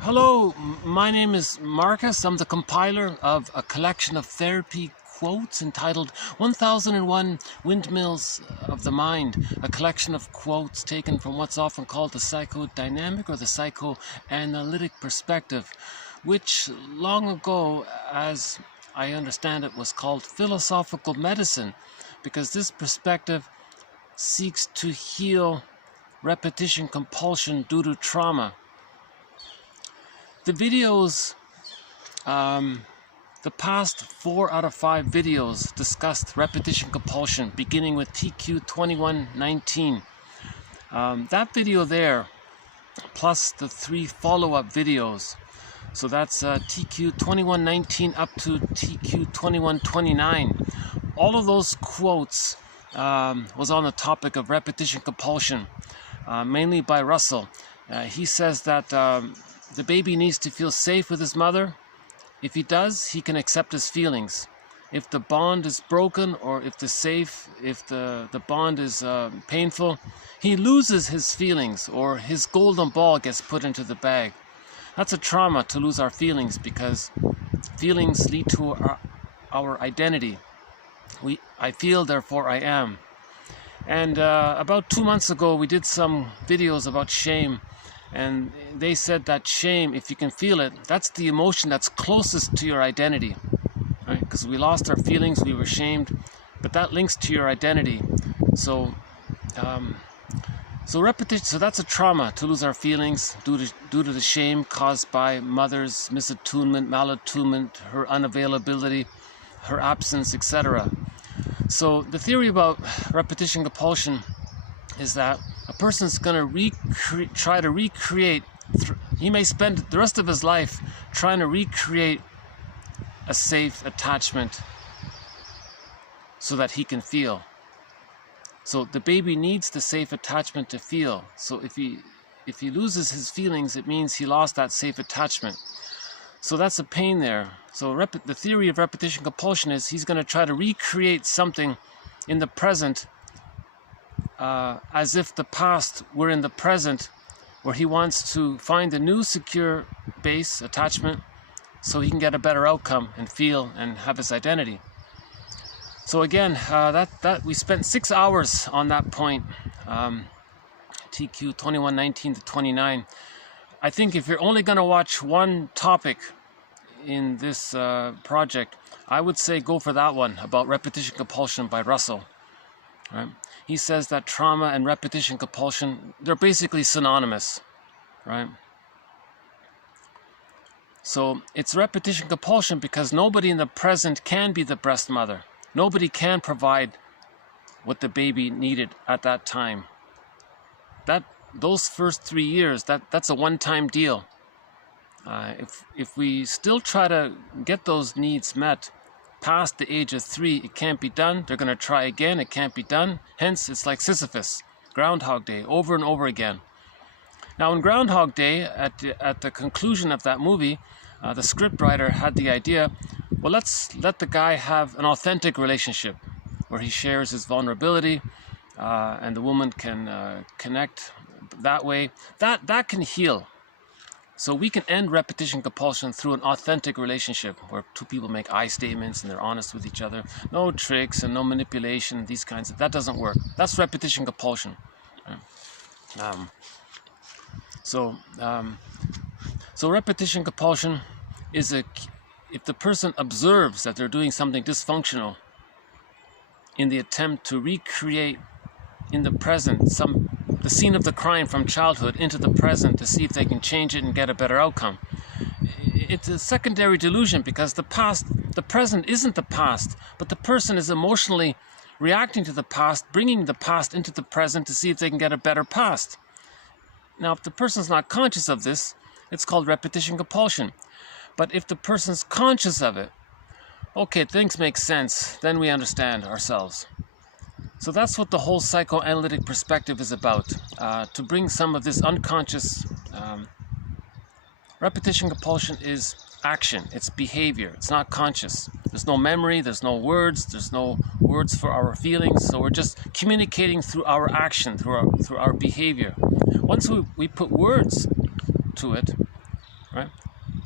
Hello, my name is Marcus. I'm the compiler of a collection of therapy quotes entitled 1001 Windmills of the Mind, a collection of quotes taken from what's often called the psychodynamic or the psychoanalytic perspective, which long ago, as I understand it, was called philosophical medicine, because this perspective seeks to heal repetition compulsion due to trauma. The videos, the past 4 out of 5 videos discussed repetition compulsion, beginning with TQ 2119. That video there, plus the 3 follow-up videos, so that's TQ 2119 up to TQ 2129. All of those quotes was on the topic of repetition compulsion, mainly by Russell. He says that the baby needs to feel safe with his mother. If he does, he can accept his feelings. If the bond is broken, or if the bond is painful, he loses his feelings, or his golden ball gets put into the bag. That's a trauma, to lose our feelings, because feelings lead to our identity. I feel, therefore I am. And about 2 months ago, we did some videos about shame. And they said that shame, if you can feel it, that's the emotion that's closest to your identity, right? Because we lost our feelings, we were shamed, but that links to your identity. So repetition. So that's a trauma, to lose our feelings due to the shame caused by mother's misattunement, malattunement, her unavailability, her absence, etc. So the theory about repetition compulsion is that a person's going to try to recreate, he may spend the rest of his life trying to recreate a safe attachment so that he can feel. So the baby needs the safe attachment to feel. So if he loses his feelings, it means he lost that safe attachment. So that's a pain there. So the theory of repetition compulsion is he's going to try to recreate something in the present, as if the past were in the present, where he wants to find a new secure base attachment so he can get a better outcome and feel and have his identity. So again, that we spent 6 hours on that point, TQ 2119 to 29. I think if you're only going to watch one topic in this project, I would say go for that one, about repetition compulsion by Russell. Right? He says that trauma and repetition compulsion, they're basically synonymous, right? So it's repetition compulsion because nobody in the present can be the breast mother. Nobody can provide what the baby needed at that time. Those first 3 years, that's a one-time deal. If we still try to get those needs met past the age of 3, it can't be done. They're going to try again, it can't be done. Hence, it's like Sisyphus, Groundhog Day, over and over again. Now, in Groundhog Day, at the conclusion of that movie, the scriptwriter had the idea, well, let's let the guy have an authentic relationship where he shares his vulnerability, and the woman can connect that way. That can heal. So we can end repetition compulsion through an authentic relationship where 2 people make I statements and they're honest with each other. No tricks and no manipulation, these kinds of, that doesn't work. That's repetition compulsion. So repetition compulsion is if the person observes that they're doing something dysfunctional in the attempt to recreate in the present the scene of the crime from childhood into the present to see if they can change it and get a better outcome. It's a secondary delusion, because the present isn't the past, but the person is emotionally reacting to the past, bringing the past into the present to see if they can get a better past. Now, if the person's not conscious of this, it's called repetition compulsion. But if the person's conscious of it, okay, things make sense, then we understand ourselves. So that's what the whole psychoanalytic perspective is about, to bring some of this unconscious. Repetition compulsion is action, it's behavior, it's not conscious. There's no memory, there's no words for our feelings, so we're just communicating through our action, through our behavior. Once we put words to it,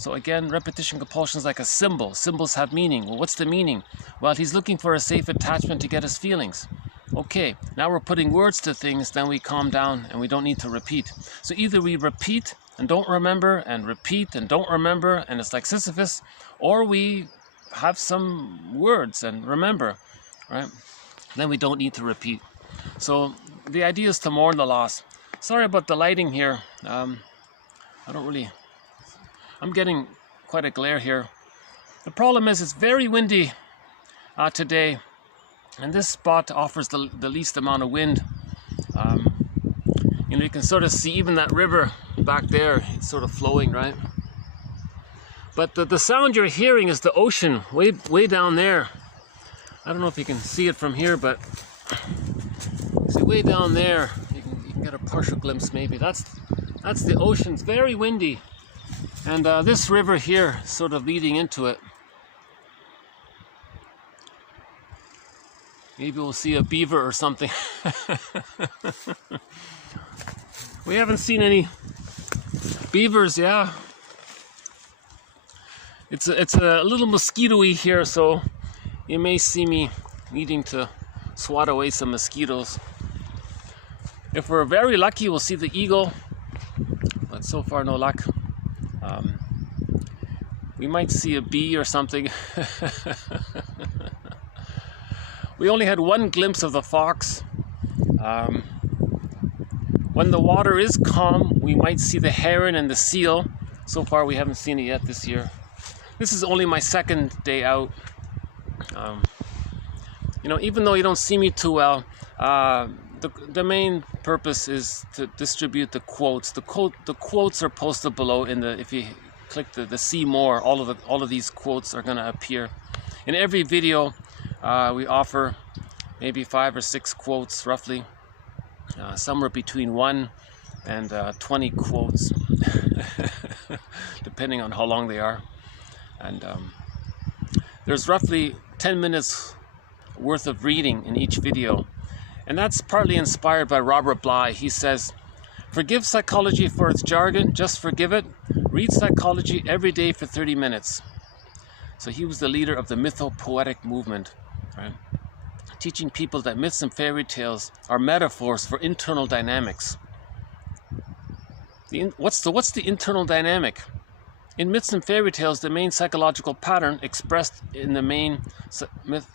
So again, repetition compulsion is like a symbol. Symbols have meaning. Well, what's the meaning? Well, he's looking for a safe attachment to get his feelings. Okay, now we're putting words to things, then we calm down and we don't need to repeat. So either we repeat and don't remember, and repeat and don't remember, and it's like Sisyphus, or we have some words and remember, right? Then we don't need to repeat. So the idea is to mourn the loss. Sorry about the lighting here. I'm getting quite a glare here. The problem is it's very windy today, and this spot offers the least amount of wind. You know, you can sort of see even that river back there, it's sort of flowing, right? But the sound you're hearing is the ocean way down there. I don't know if you can see it from here, but see way down there, you can get a partial glimpse maybe. That's the ocean. It's very windy. And this river here is sort of leading into it. Maybe we'll see a beaver or something. We haven't seen any beavers, yeah. It's a little mosquito-y here, so you may see me needing to swat away some mosquitoes. If we're very lucky, we'll see the eagle, but so far no luck. We might see a bee or something. We only had one glimpse of the fox. When the water is calm, we might see the heron and the seal. So far we haven't seen it yet this year. This is only my second day out. You know, even though you don't see me too well, the main purpose is to distribute the quotes. The quotes are posted below in the, if you click the see more, all of these quotes are going to appear. In every video we offer maybe 5 or 6 quotes roughly, somewhere between 1 and 20 quotes depending on how long they are. And there's roughly 10 minutes worth of reading in each video, and that's partly inspired by Robert Bly. He says, "Forgive psychology for its jargon, just forgive it. Read psychology every day for 30 minutes. So he was the leader of the mythopoetic movement, right? Teaching people that myths and fairy tales are metaphors for internal dynamics. What's the internal dynamic? In myths and fairy tales, the main psychological pattern expressed in the main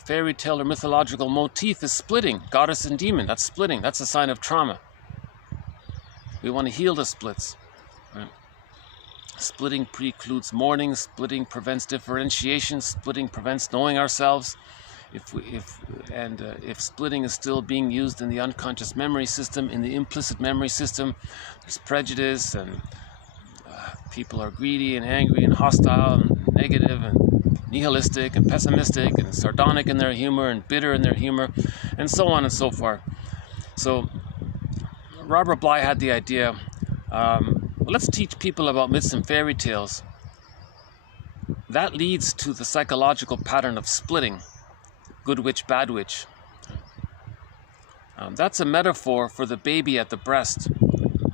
fairy tale or mythological motif is splitting. Goddess and demon, that's splitting. That's a sign of trauma. We want to heal the splits. Right? Splitting precludes mourning. Splitting prevents differentiation. Splitting prevents knowing ourselves. If splitting is still being used in the unconscious memory system, in the implicit memory system, there's prejudice, and people are greedy and angry and hostile and negative and nihilistic and pessimistic and sardonic in their humor and bitter in their humor, and so on and so forth. So Robert Bly had the idea, let's teach people about myths and fairy tales. That leads to the psychological pattern of splitting. Good witch, bad witch. That's a metaphor for the baby at the breast.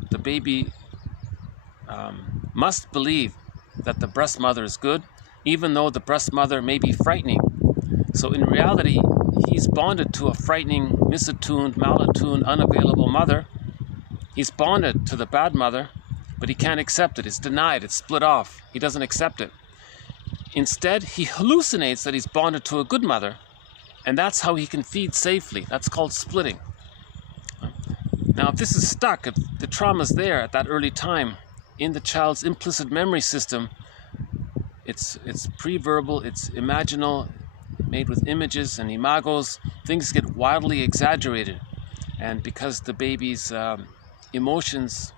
The baby must believe that the breast mother is good, even though the breast mother may be frightening. So in reality, he's bonded to a frightening, misattuned, malattuned, unavailable mother. He's bonded to the bad mother, but he can't accept it. It's denied. It's split off. He doesn't accept it. Instead, he hallucinates that he's bonded to a good mother, and that's how he can feed safely. That's called splitting. Now, if this is stuck, if the trauma's there at that early time in the child's implicit memory system, it's pre-verbal, it's imaginal, made with images and imagos. Things get wildly exaggerated, and because the baby's emotions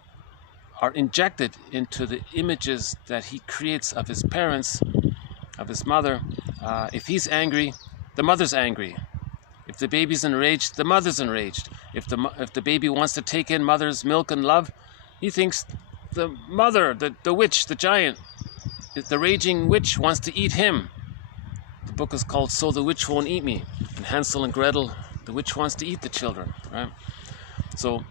are injected into the images that he creates of his parents, of his mother, if he's angry, the mother's angry. If the baby's enraged, the mother's enraged. If the baby wants to take in mother's milk and love, he thinks the mother, the witch, the giant, the raging witch wants to eat him. The book is called So the Witch Won't Eat Me. And Hansel and Gretel, the witch wants to eat the children, right? So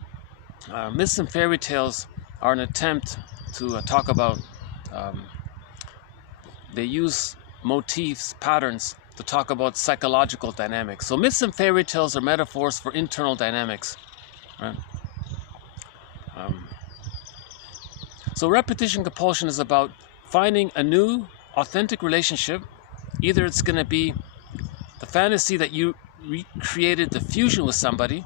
myths and fairy tales are an attempt to talk about they use motifs, patterns, to talk about psychological dynamics. So myths and fairy tales are metaphors for internal dynamics. Right? So repetition compulsion is about finding a new, authentic relationship. Either it's going to be the fantasy that you recreated the fusion with somebody.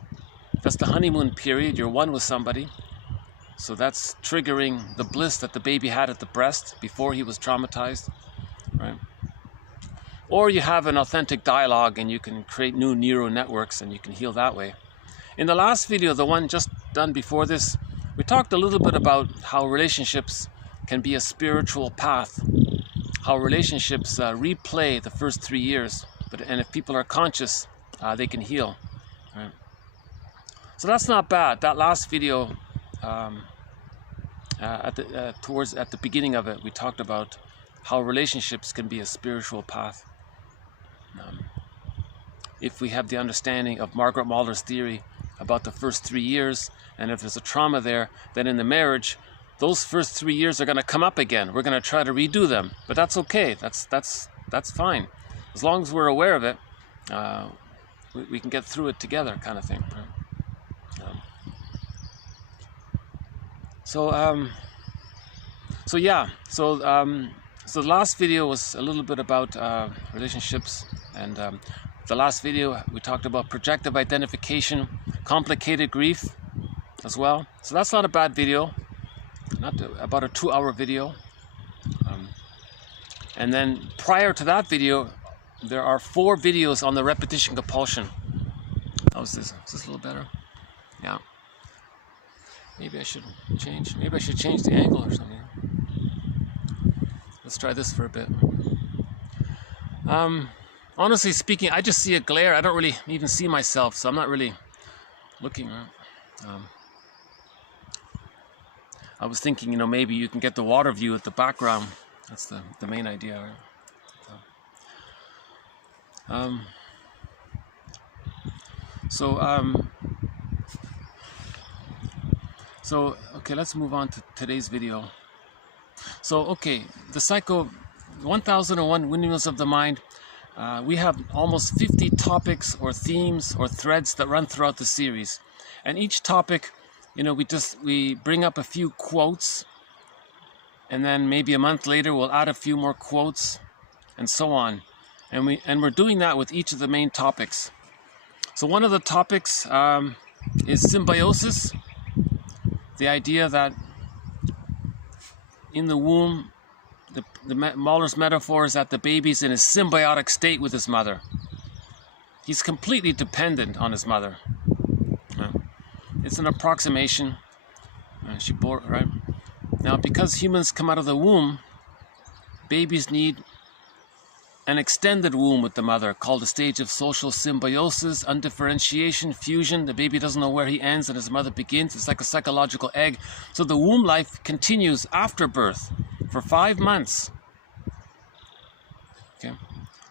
That's the honeymoon period. You're one with somebody. So that's triggering the bliss that the baby had at the breast before he was traumatized. Right? Or you have an authentic dialogue and you can create new neural networks and you can heal that way. In the last video, the one just done before this, we talked a little bit about how relationships can be a spiritual path. How relationships replay the first 3 years. And if people are conscious, they can heal. Right? So that's not bad. That last video, at the beginning of it, we talked about how relationships can be a spiritual path. If we have the understanding of Margaret Mahler's theory about the first 3 years, and if there's a trauma there, then in the marriage, those first 3 years are going to come up again. We're going to try to redo them, but that's okay. That's fine, as long as we're aware of it. We can get through it together, kind of thing. So the last video was a little bit about relationships, and the last video we talked about projective identification, complicated grief as well. So that's not a bad video, about a 2-hour video. And then prior to that video, there are 4 videos on the repetition compulsion. How's this? Is this a little better? Yeah. Maybe I should change the angle or something. Let's try this for a bit. Honestly speaking, I just see a glare. I don't really even see myself, so I'm not really looking. I was thinking, maybe you can get the water view at the background. That's the main idea. Right? So okay, let's move on to today's video. So okay, the 1001 Windmills of the Mind. We have almost 50 topics or themes or threads that run throughout the series, and each topic, we bring up a few quotes, and then maybe a month later we'll add a few more quotes, and so on, and we're doing that with each of the main topics. So one of the topics is symbiosis, the idea that in the womb, Mahler's metaphor is that the baby's in a symbiotic state with his mother. He's completely dependent on his mother. It's an approximation. Right? Now, because humans come out of the womb, babies need an extended womb with the mother, called a stage of social symbiosis, undifferentiation, fusion. The baby doesn't know where he ends and his mother begins. It's like a psychological egg. So the womb life continues after birth for 5 months. Okay,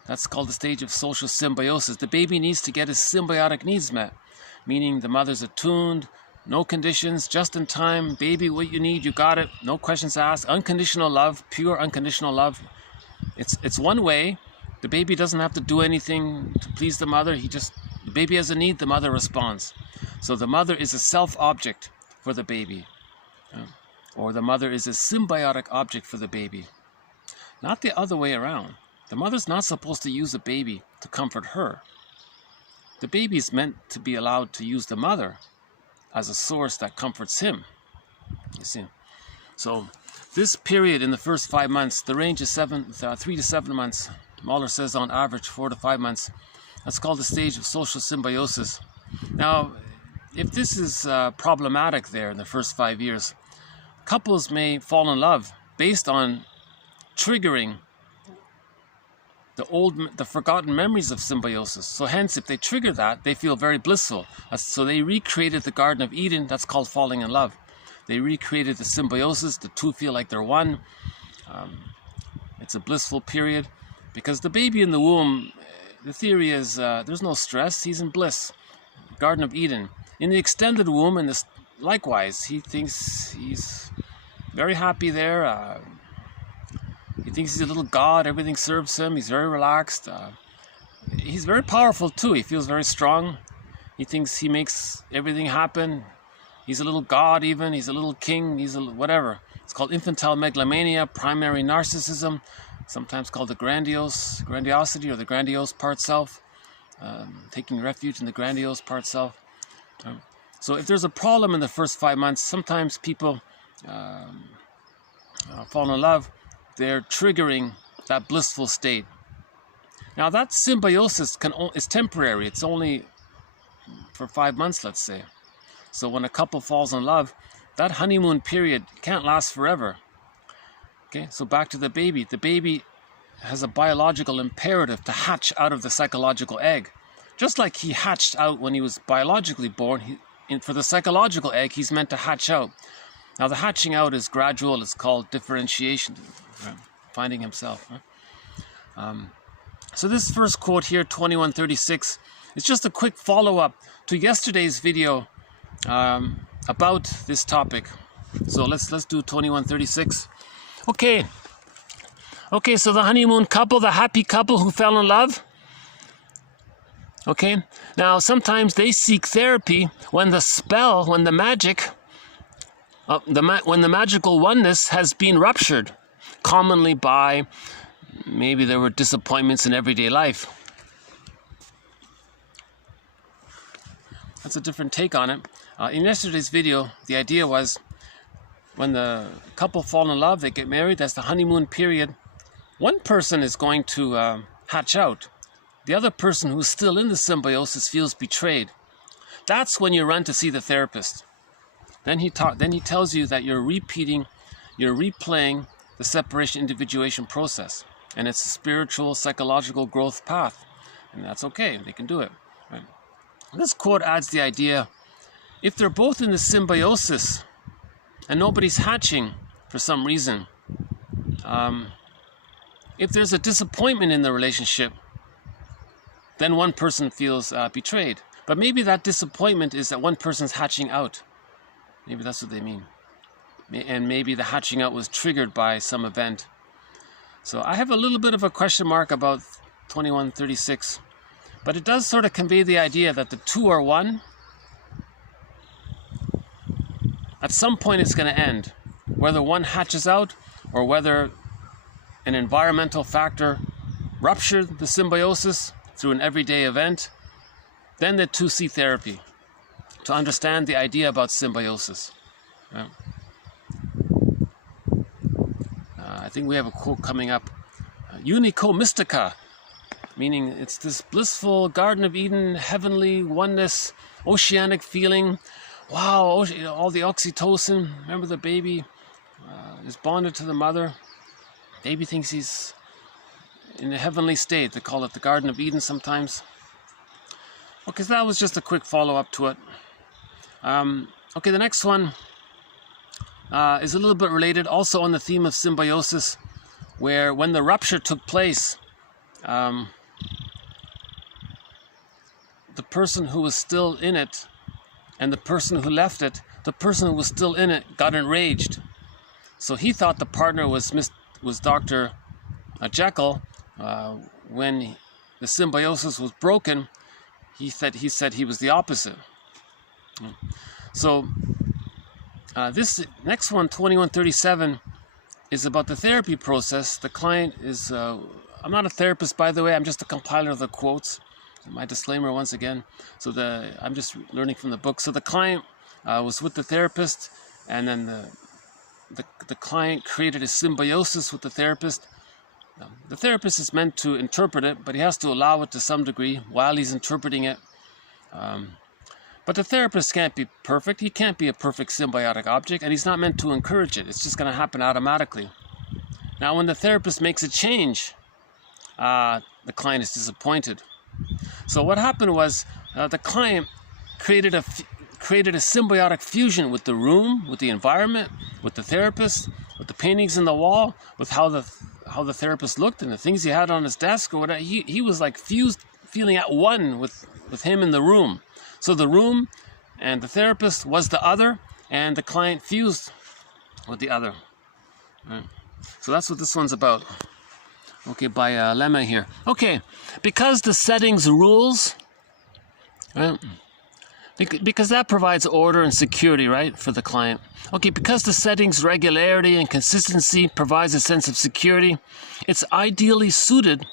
that's called the stage of social symbiosis. The baby needs to get his symbiotic needs met, meaning the mother's attuned, no conditions, just in time. Baby, what you need, you got it. No questions asked. Unconditional love, pure unconditional love. It's one way. The baby doesn't have to do anything to please the mother. The baby has a need, the mother responds. So the mother is a self-object for the baby. Or the mother is a symbiotic object for the baby. Not the other way around. The mother's not supposed to use the baby to comfort her. The baby is meant to be allowed to use the mother as a source that comforts him. You see? So this period in the first 5 months, the range is 3 to 7 months. Mahler says on average 4 to 5 months. That's called the stage of social symbiosis. Now, if this is problematic there in the first 5 years, couples may fall in love based on triggering the forgotten memories of symbiosis. So hence, if they trigger that, they feel very blissful. So they recreated the Garden of Eden. That's called falling in love. They recreated the symbiosis. The two feel like they're one. It's a blissful period because the baby in the womb, the theory is there's no stress. He's in bliss. Garden of Eden. In the extended womb, and likewise, he thinks he's very happy there. He thinks he's a little god, everything serves him, he's very relaxed. He's very powerful too, he feels very strong. He thinks he makes everything happen. He's a little god even, he's a little king, he's a whatever. It's called infantile megalomania, primary narcissism, sometimes called the grandiosity or the grandiose part self, taking refuge in the grandiose part self. So if there's a problem in the first 5 months, sometimes people fall in love, they're triggering that blissful state. Now that symbiosis is temporary, it's only for 5 months, let's say. So when a couple falls in love, that honeymoon period can't last forever. Okay, so back to the baby. The baby has a biological imperative to hatch out of the psychological egg. Just like he hatched out when he was biologically born, for the psychological egg, he's meant to hatch out. Now the hatching out is gradual, it's called differentiation, finding himself. So this first quote here, 2136, is just a quick follow-up to yesterday's video about this topic. So let's do 2136. Okay, so the honeymoon couple, the happy couple who fell in love. Okay, now sometimes they seek therapy when the spell, when the magic, when the magical oneness has been ruptured, commonly by maybe there were disappointments in everyday life. That's a different take on it. In yesterday's video, the idea was when the couple fall in love, they get married, that's the honeymoon period. One person is going to hatch out. The other person who's still in the symbiosis feels betrayed. That's when you run to see the therapist. Then he tells you that you're replaying the separation individuation process. And it's a spiritual, psychological growth path. And that's okay, they can do it. Right? This quote adds the idea, if they're both in the symbiosis and nobody's hatching for some reason, if there's a disappointment in the relationship, then one person feels betrayed. But maybe that disappointment is that one person's hatching out. Maybe that's what they mean. And maybe the hatching out was triggered by some event. So I have a little bit of a question mark about 2136. But it does sort of convey the idea that the two are one. At some point it's going to end. Whether one hatches out or whether an environmental factor ruptured the symbiosis through an everyday event, then the two see therapy to understand the idea about symbiosis. Yeah. I think we have a quote coming up. Unico mystica, meaning it's this blissful Garden of Eden, heavenly oneness, oceanic feeling. Wow, all the oxytocin. Remember the baby is bonded to the mother. Baby thinks he's in a heavenly state. They call it the Garden of Eden sometimes. Okay, so that was just a quick follow-up to it. Okay, the next one is a little bit related, also on the theme of symbiosis, where when the rupture took place, the person who was still in it and the person who left it, the person who was still in it got enraged. So he thought the partner was Dr. Jekyll. When the symbiosis was broken, he said he was the opposite. So this next one, 2137, is about the therapy process. The client is, I'm not a therapist, by the way, I'm just a compiler of the quotes. My disclaimer once again. So I'm just learning from the book. So the client was with the therapist, and then the client created a symbiosis with the therapist. The therapist is meant to interpret it, but he has to allow it to some degree while he's interpreting it. But the therapist can't be perfect. He can't be a perfect symbiotic object, and he's not meant to encourage it. It's just going to happen automatically. Now, when the therapist makes a change, the client is disappointed. So what happened was the client created a symbiotic fusion with the room, with the environment, with the therapist, with the paintings in the wall, with how the therapist looked and the things he had on his desk or whatever. He was like fused, feeling at one with him in the room. So the room and the therapist was the other, and the client fused with the other. Right. So that's what this one's about. Okay, by Lemma here. Okay, because the settings rules, right? Because that provides order and security, right, for the client. Okay, because the settings regularity and consistency provides a sense of security, it's ideally suited,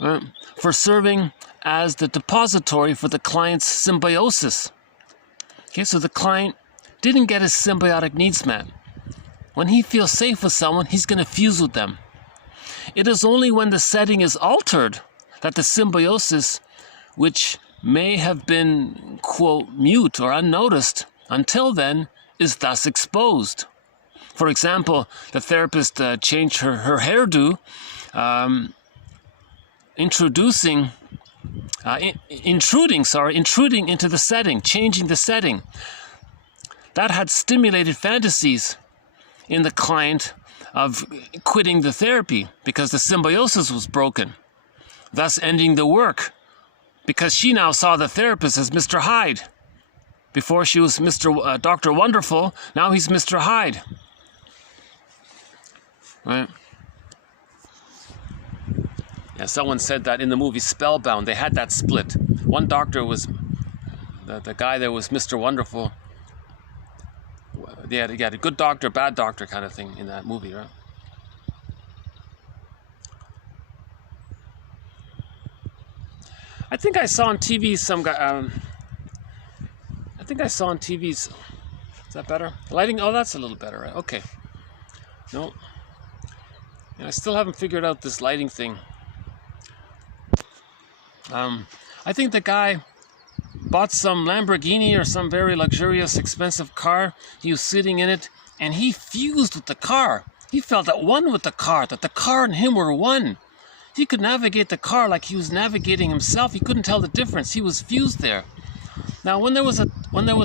right, for serving as the depository for the client's symbiosis. Okay, so the client didn't get his symbiotic needs met. When he feels safe with someone, he's going to fuse with them. It is only when the setting is altered that the symbiosis, which may have been, quote, mute or unnoticed until then, is thus exposed. For example, the therapist changed her hairdo, intruding into the setting, changing the setting. That had stimulated fantasies in the client of quitting the therapy because the symbiosis was broken, thus ending the work, because she now saw the therapist as Mr. Hyde. Before she was Dr. Wonderful, now he's Mr. Hyde. Right? Yeah, someone said that in the movie Spellbound, they had that split. One doctor was, the guy that was Mr. Wonderful. They had a good doctor, bad doctor kind of thing in that movie, right? I think I saw on TV some guy. I think I saw on TV's. Is that better? Lighting? Oh, that's a little better, right? Okay. No. And I still haven't figured out this lighting thing. I think the guy bought some Lamborghini or some very luxurious, expensive car. He was sitting in it, and he fused with the car. He felt at one with the car, that the car and him were one. He could navigate the car like he was navigating himself. He couldn't tell the difference. He was fused there. Now, when there was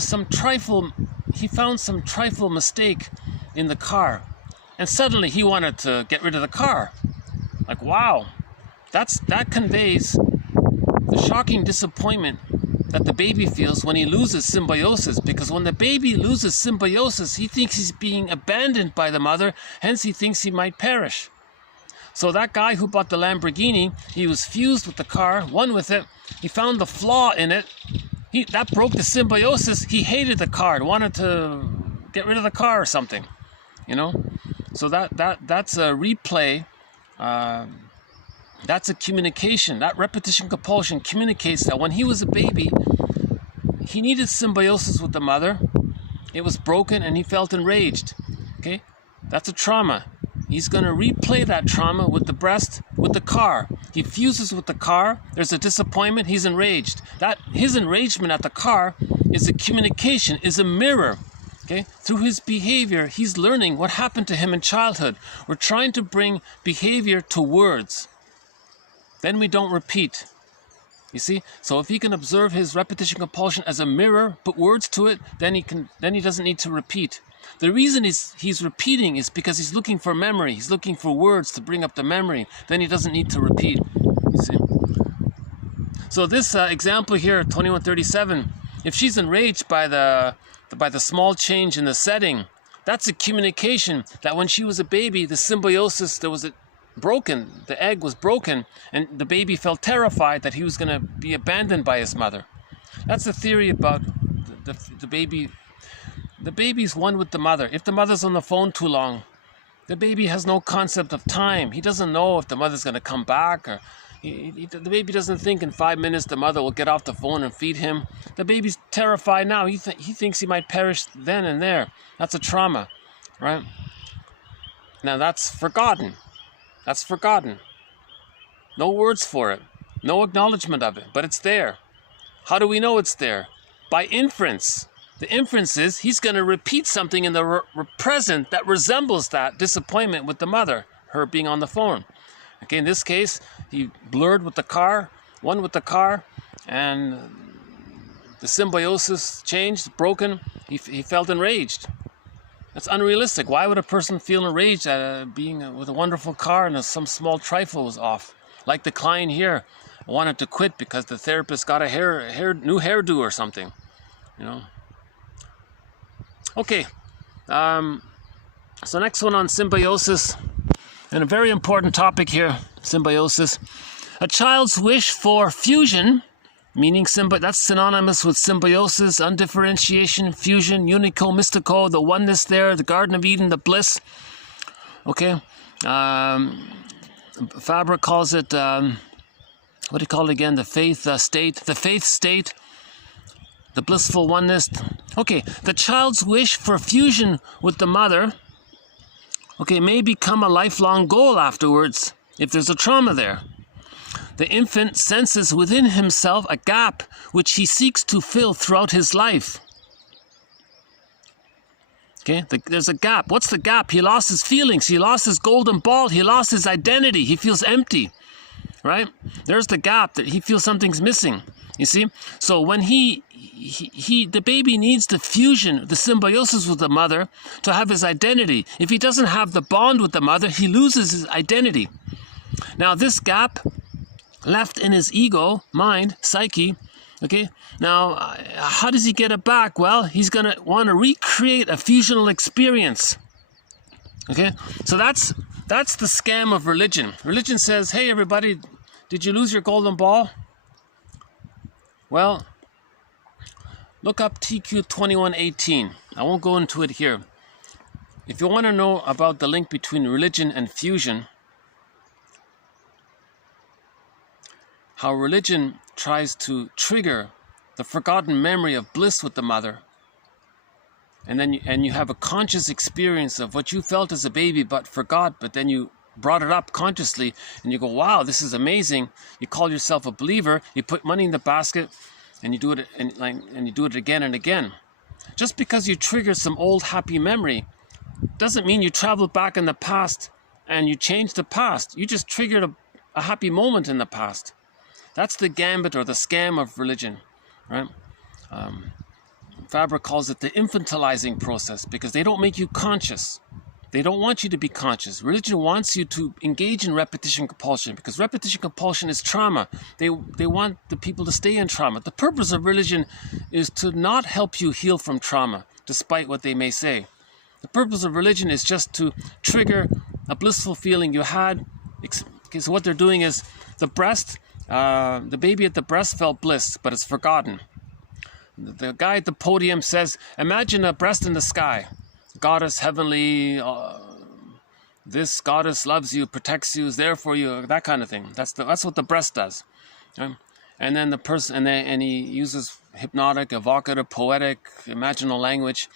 some trifle, he found some trifle mistake in the car, and suddenly he wanted to get rid of the car. Like, wow, that conveys the shocking disappointment that the baby feels when he loses symbiosis, because when the baby loses symbiosis, he thinks he's being abandoned by the mother, hence he thinks he might perish. So that guy who bought the Lamborghini, he was fused with the car, one with it, he found the flaw in it, that broke the symbiosis, he hated the car and wanted to get rid of the car or something, you know? So that's a replay, that's a communication. That repetition compulsion communicates that when he was a baby, he needed symbiosis with the mother. It was broken and he felt enraged. Okay? That's a trauma. He's going to replay that trauma with the breast, with the car. He fuses with the car. There's a disappointment. He's enraged. His enragement at the car is a communication, is a mirror. Okay? Through his behavior, he's learning what happened to him in childhood. We're trying to bring behavior to words. Then we don't repeat. You see? So if he can observe his repetition compulsion as a mirror, put words to it, then he doesn't need to repeat. The reason he's repeating is because he's looking for memory. He's looking for words to bring up the memory. Then he doesn't need to repeat. You see? So this example here, 2137, if she's enraged by the small change in the setting, that's a communication that when she was a baby, the symbiosis, there was a broken, the egg was broken, and the baby felt terrified that he was going to be abandoned by his mother. That's the theory about the baby. The baby's one with the mother. If the mother's on the phone too long, the baby has no concept of time. He doesn't know if the mother's going to come back, or the baby doesn't think in 5 minutes the mother will get off the phone and feed him. The baby's terrified now. He thinks he might perish then and there. That's a trauma, right? Now that's forgotten. That's forgotten. No words for it. No acknowledgement of it. But it's there. How do we know it's there? By inference. The inference is he's going to repeat something in the present that resembles that disappointment with the mother, her being on the phone. Okay, in this case, he blurred with the car, one with the car, and the symbiosis changed, broken. He felt enraged. That's unrealistic. Why would a person feel enraged at being with a wonderful car and some small trifle was off? Like the client here wanted to quit because the therapist got a new hairdo or something, you know. Okay, So next one on symbiosis, and a very important topic here, symbiosis. A child's wish for fusion, meaning that's synonymous with symbiosis, undifferentiation, fusion, unico, mystico, the oneness there, the Garden of Eden, the bliss. Okay. Faber calls it, what do you call it again? The faith state, the blissful oneness. Okay, the child's wish for fusion with the mother, okay, may become a lifelong goal afterwards if there's a trauma there. The infant senses within himself a gap which he seeks to fill throughout his life. Okay, there's a gap. What's the gap? He lost his feelings. He lost his golden ball. He lost his identity. He feels empty, right? There's the gap that he feels something's missing. You see? So when the baby needs the fusion, the symbiosis with the mother to have his identity. If he doesn't have the bond with the mother, he loses his identity. Now this gap left in his ego, mind, psyche, okay, now how does he get it back? Well, he's going to want to recreate a fusional experience. Okay, so that's the scam of religion. Religion says, hey everybody, did you lose your golden ball? Well, look up TQ 2118. I won't go into it here. If you want to know about the link between religion and fusion, how religion tries to trigger the forgotten memory of bliss with the mother, and then you have a conscious experience of what you felt as a baby but forgot, but then you brought it up consciously and you go, wow, this is amazing. You call yourself a believer, you put money in the basket, and you do it and you do it again and again. Just because you trigger some old happy memory doesn't mean you travel back in the past and you change the past. You just triggered a happy moment in the past. That's the gambit or the scam of religion, right? Faber calls it the infantilizing process because they don't make you conscious. They don't want you to be conscious. Religion wants you to engage in repetition compulsion because repetition compulsion is trauma. They want the people to stay in trauma. The purpose of religion is to not help you heal from trauma, despite what they may say. The purpose of religion is just to trigger a blissful feeling you had. Okay, so what they're doing is the baby at the breast felt bliss, but it's forgotten. The guy at the podium says, imagine a breast in the sky. Goddess, heavenly, this goddess loves you, protects you, is there for you, that kind of thing. That's what the breast does. And then the person, and he uses hypnotic, evocative, poetic, imaginal language,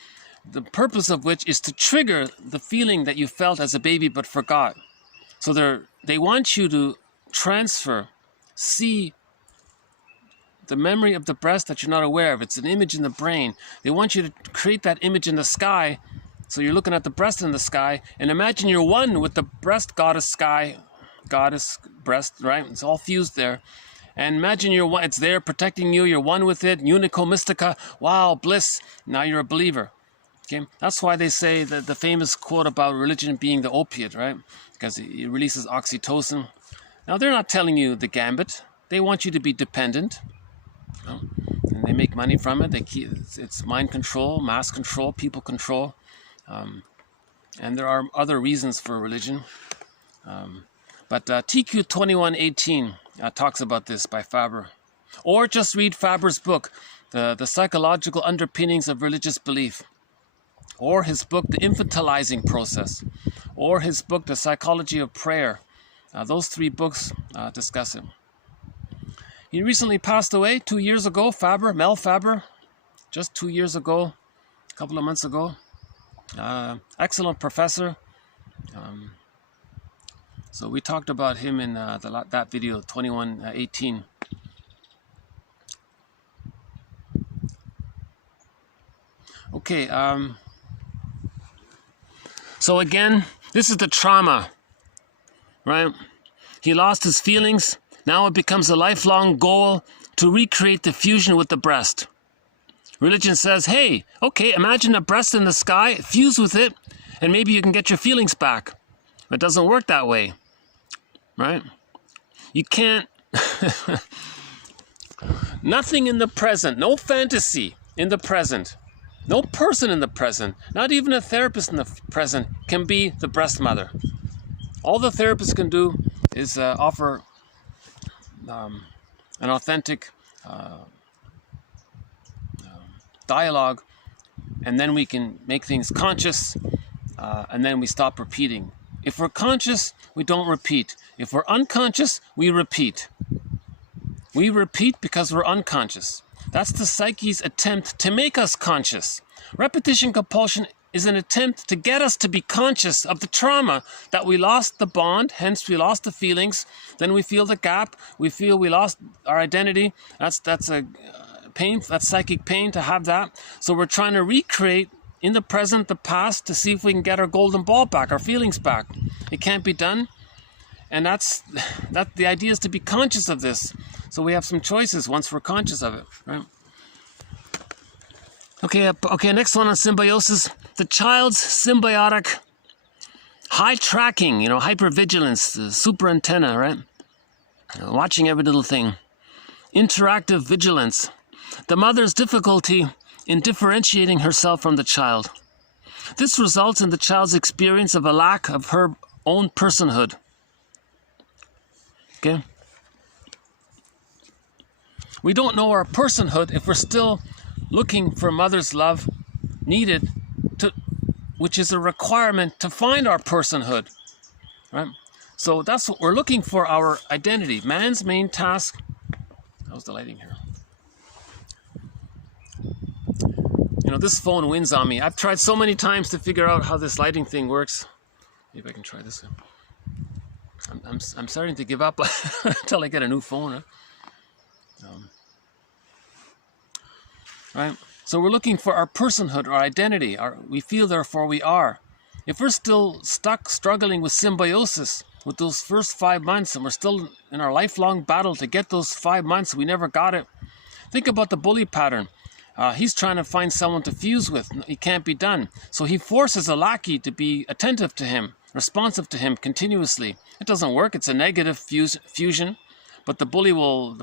the purpose of which is to trigger the feeling that you felt as a baby but forgot. So they want you to see the memory of the breast that you're not aware of. It's an image in the brain. They want you to create that image in the sky. So you're looking at the breast in the sky, and imagine you're one with the breast goddess sky, goddess breast, right? It's all fused there. And imagine you're one, it's there protecting you, you're one with it, unico mystica, wow, bliss, now you're a believer. Okay, that's why they say that the famous quote about religion being the opiate, right? Because it releases oxytocin. Now they're not telling you the gambit. They want you to be dependent. And they make money from it. It's mind control, mass control, people control. And there are other reasons for religion. But TQ 2118 talks about this by Faber. Or just read Faber's book, The Psychological Underpinnings of Religious Belief. Or his book, The Infantilizing Process. Or his book, The Psychology of Prayer. Those three books discuss it. He recently passed away 2 years ago, Mel Faber, just 2 years ago, a couple of months ago. Excellent professor. So we talked about him in that video, 2118. Okay, so again, this is the trauma, right? He lost his feelings. Now it becomes a lifelong goal to recreate the fusion with the breast. Religion says, hey, okay, imagine a breast in the sky, fuse with it, and maybe you can get your feelings back. It doesn't work that way, right? You can't, nothing in the present, no fantasy in the present No person in the present, not even a therapist in the present, can be the breast mother. All the therapist can do is offer an authentic dialogue, and then we can make things conscious, and then we stop repeating. If we're conscious, we don't repeat. If we're unconscious, we repeat. We repeat because we're unconscious. That's the psyche's attempt to make us conscious. Repetition compulsion is an attempt to get us to be conscious of the trauma that we lost the bond, hence we lost the feelings. Then we feel the gap. We feel we lost our identity. That's a pain. That's psychic pain to have that. So we're trying to recreate in the present the past to see if we can get our golden ball back, our feelings back. It can't be done. And that's the idea, is to be conscious of this. So we have some choices once we're conscious of it, right? Okay, next one on symbiosis. The child's symbiotic high tracking, hypervigilance, super antenna, right? Watching every little thing. Interactive vigilance. The mother's difficulty in differentiating herself from the child. This results in the child's experience of a lack of her own personhood. Okay? We don't know our personhood if we're still looking for mother's love needed which is a requirement to find our personhood, right? So that's what we're looking for, our identity. Man's main task, how's the lighting here? This phone wins on me. I've tried so many times to figure out how this lighting thing works. Maybe I can try this. I'm starting to give up until I get a new phone. Right? So we're looking for our personhood, our identity. We feel, therefore, we are. If we're still stuck struggling with symbiosis, with those first 5 months, and we're still in our lifelong battle to get those 5 months, we never got it. Think about the bully pattern. He's trying to find someone to fuse with. It can't be done. So he forces a lackey to be attentive to him, responsive to him continuously. It doesn't work. It's a negative fusion. But the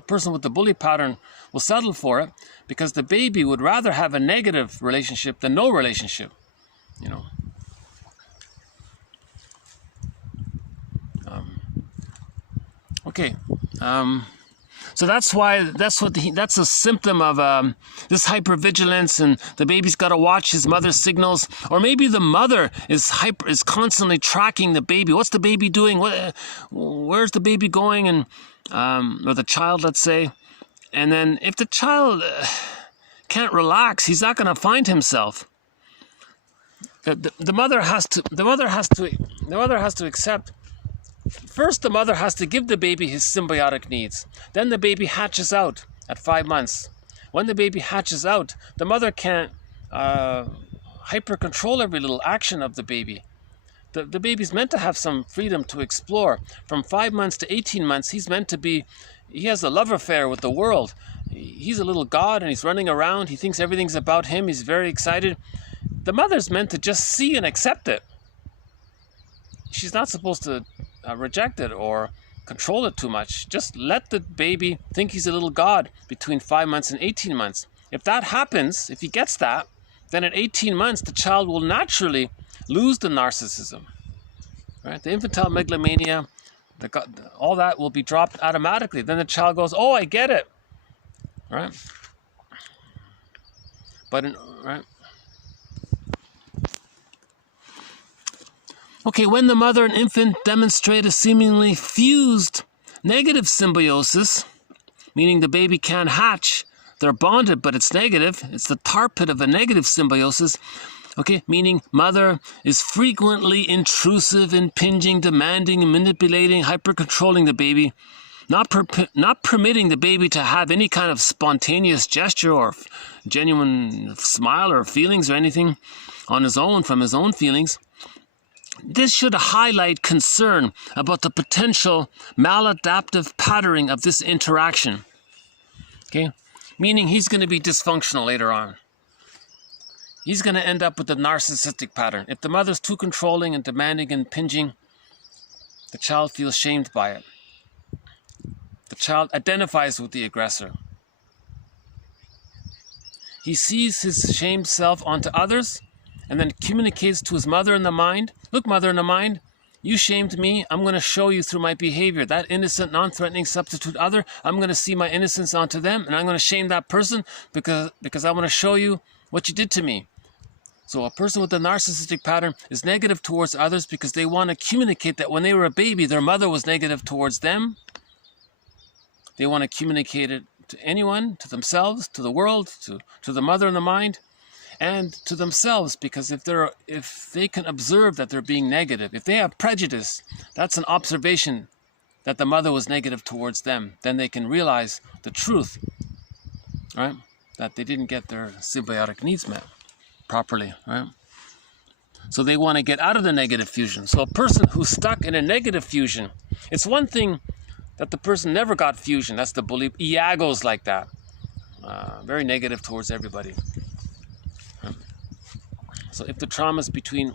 person with the bully pattern will settle for it because the baby would rather have a negative relationship than no relationship, So that's a symptom of this hypervigilance, and the baby's got to watch his mother's signals, or maybe the mother is constantly tracking the baby. What's the baby doing? Where's the baby going? And or the child, let's say. And then if the child can't relax, he's not going to find himself. The mother has to accept. First, the mother has to give the baby his symbiotic needs. Then the baby hatches out at 5 months. When the baby hatches out, the mother can't hyper-control every little action of the baby. The baby's meant to have some freedom to explore. From 5 months to 18 months, he has a love affair with the world. He's a little god and he's running around. He thinks everything's about him. He's very excited. The mother's meant to just see and accept it. She's not supposed to reject it or control it too much. Just let the baby think he's a little god between 5 months and 18 months. If that happens, if he gets that, then at 18 months, the child will naturally lose the narcissism. Right? The infantile megalomania, all that will be dropped automatically. Then the child goes, oh, I get it. Right? Right? Okay, when the mother and infant demonstrate a seemingly fused negative symbiosis, meaning the baby can't hatch, they're bonded, but it's negative. It's the tar pit of a negative symbiosis. Okay, meaning mother is frequently intrusive, impinging, demanding, manipulating, hyper-controlling the baby, not permitting the baby to have any kind of spontaneous gesture or genuine smile or feelings or anything on his own, from his own feelings. This should highlight concern about the potential maladaptive patterning of this interaction. Okay? Meaning he's going to be dysfunctional later on. He's going to end up with the narcissistic pattern. If the mother's too controlling and demanding and impinging, the child feels shamed by it. The child identifies with the aggressor. He sees his shamed self onto others and then communicates to his mother in the mind. Look, mother in the mind, you shamed me. I'm going to show you through my behavior. That innocent, non-threatening substitute other, I'm going to see my innocence onto them, and I'm going to shame that person because I want to show you what you did to me. So a person with a narcissistic pattern is negative towards others because they want to communicate that when they were a baby, their mother was negative towards them. They want to communicate it to anyone, to themselves, to the world, to the mother in the mind, and to themselves, because if they can observe that they're being negative, if they have prejudice, that's an observation that the mother was negative towards them. Then they can realize the truth, right? That they didn't get their symbiotic needs met properly, right? So they want to get out of the negative fusion. So a person who's stuck in a negative fusion, it's one thing that the person never got fusion. That's the bully. Iago's like that. Very negative towards everybody. So if the trauma's between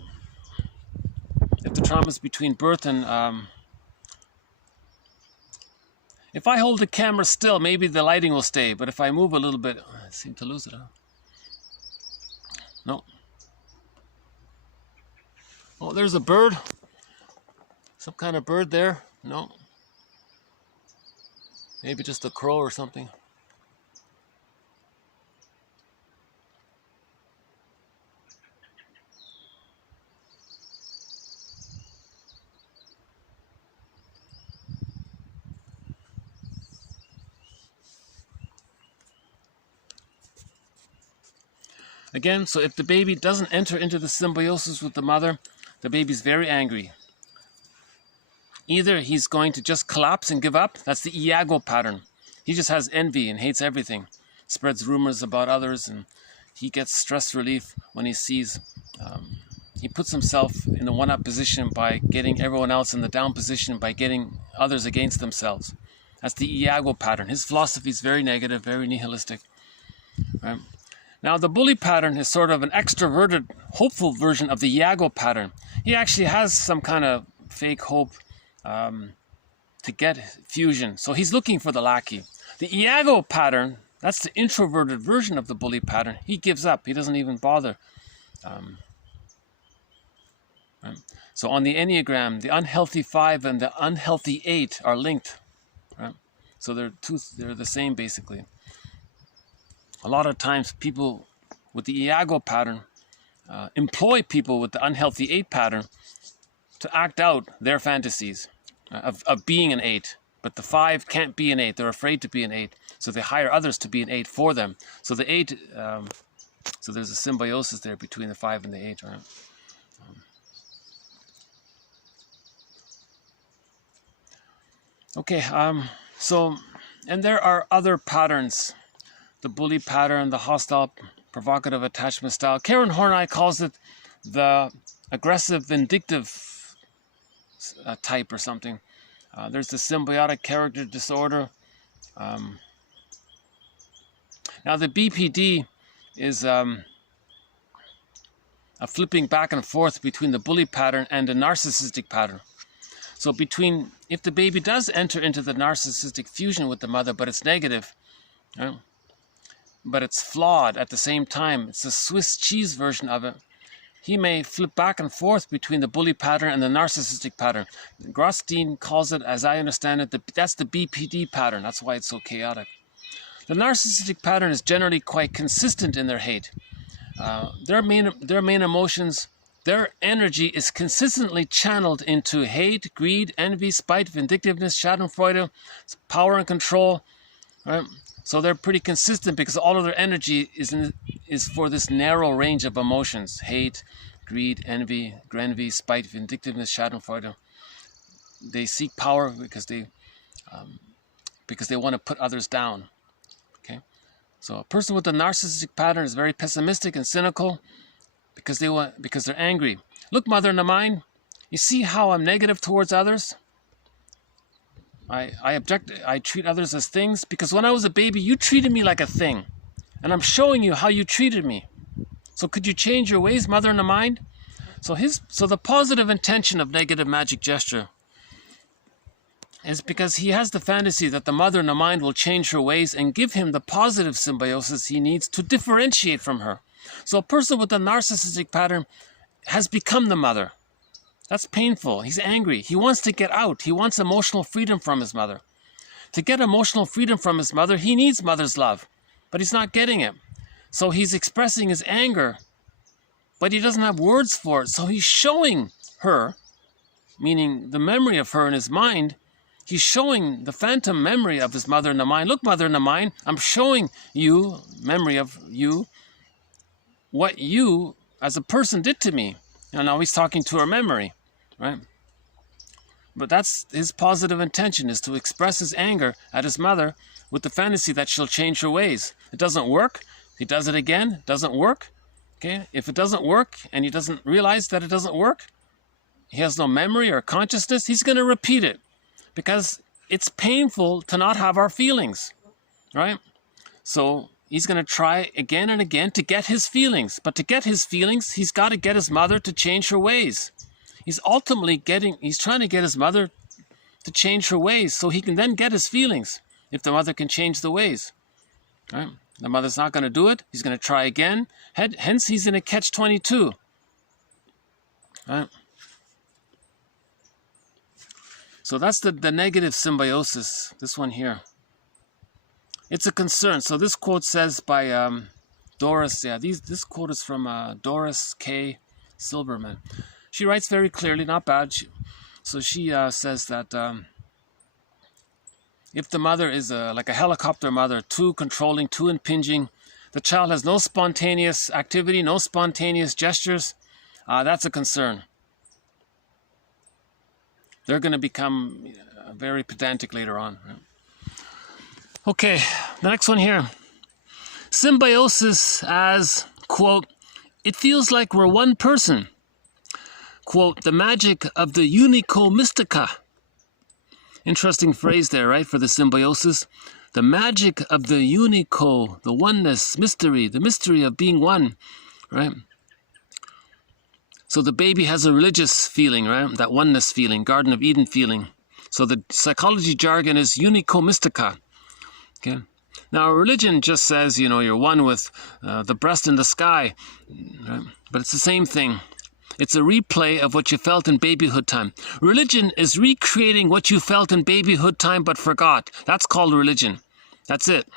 birth and if I hold the camera still, maybe the lighting will stay. But if I move a little bit, I seem to lose it. Huh? No. Oh, there's a bird. Some kind of bird there. No. Maybe just a crow or something. Again, so if the baby doesn't enter into the symbiosis with the mother, the baby's very angry. Either he's going to just collapse and give up. That's the Iago pattern. He just has envy and hates everything. Spreads rumors about others, and he gets stress relief when he sees... he puts himself in the one-up position by getting everyone else in the down position by getting others against themselves. That's the Iago pattern. His philosophy is very negative, very nihilistic. Right? Now, the bully pattern is sort of an extroverted, hopeful version of the Iago pattern. He actually has some kind of fake hope to get fusion. So he's looking for the lackey. The Iago pattern, that's the introverted version of the bully pattern. He gives up. He doesn't even bother. Right? So on the Enneagram, the unhealthy 5 and the unhealthy 8 are linked. Right? So they're the same, basically. A lot of times people with the Iago pattern employ people with the unhealthy 8 pattern to act out their fantasies of being an 8. But the 5 can't be an 8. They're afraid to be an 8. So they hire others to be an 8 for them. So the 8, so there's a symbiosis there between the 5 and the 8. Right? Okay, so, and there are other patterns. The bully pattern, the hostile, provocative attachment style. Karen Horney calls it the aggressive, vindictive type or something. There's the symbiotic character disorder. Now the BPD is a flipping back and forth between the bully pattern and the narcissistic pattern. So if the baby does enter into the narcissistic fusion with the mother, but it's negative, right? But it's flawed at the same time, it's a Swiss cheese version of it, he may flip back and forth between the bully pattern and the narcissistic pattern. Grosstein calls it, as I understand it, that's the BPD pattern. That's why it's so chaotic. The narcissistic pattern is generally quite consistent in their hate. Their main emotions, their energy is consistently channeled into hate, greed, envy, spite, vindictiveness, schadenfreude, power and control. Right? So they're pretty consistent because all of their energy is for this narrow range of emotions: hate, greed, envy, spite, vindictiveness, schadenfreude. They seek power because they want to put others down. Okay, so a person with a narcissistic pattern is very pessimistic and cynical because they're angry. Look, mother in the mind, you see how I'm negative towards others? I treat others as things because when I was a baby, you treated me like a thing. And I'm showing you how you treated me. So could you change your ways, mother in the mind? So the positive intention of negative magic gesture is because he has the fantasy that the mother in the mind will change her ways and give him the positive symbiosis he needs to differentiate from her. So a person with a narcissistic pattern has become the mother. That's painful. He's angry. He wants to get out. He wants emotional freedom from his mother. To get emotional freedom from his mother, he needs mother's love, but he's not getting it. So he's expressing his anger, but he doesn't have words for it. So he's showing her, meaning the memory of her in his mind. He's showing the phantom memory of his mother in the mind. Look, mother in the mind, I'm showing you, memory of you, what you as a person did to me. And now he's talking to her memory, right? But that's his positive intention, is to express his anger at his mother with the fantasy that she'll change her ways. It doesn't work. He does it again. It doesn't work. Okay? If it doesn't work and he doesn't realize that it doesn't work, he has no memory or consciousness, he's going to repeat it because it's painful to not have our feelings, right? So he's going to try again and again to get his feelings. But to get his feelings, he's got to get his mother to change her ways. He's trying to get his mother to change her ways so he can then get his feelings if the mother can change the ways. Right? The mother's not going to do it. He's going to try again. Hence, he's in a catch-22. Right? So that's the negative symbiosis, this one here. It's a concern. So this quote says by Doris, this quote is from Doris K. Silverman. She writes very clearly, not bad. She says that if the mother is like a helicopter mother, too controlling, too impinging, the child has no spontaneous activity, no spontaneous gestures, that's a concern. They're going to become very pedantic later on. Right? Okay, the next one here. Symbiosis as, quote, it feels like we're one person. Quote, the magic of the unico mystica. Interesting phrase there, right, for the symbiosis. The magic of the unico, the oneness, mystery, the mystery of being one, right? So the baby has a religious feeling, right? That oneness feeling, Garden of Eden feeling. So the psychology jargon is unico mystica. Okay. Now religion just says, you're one with the breast in the sky, right? But it's the same thing. It's a replay of what you felt in babyhood time. Religion is recreating what you felt in babyhood time but forgot. That's called religion. That's it.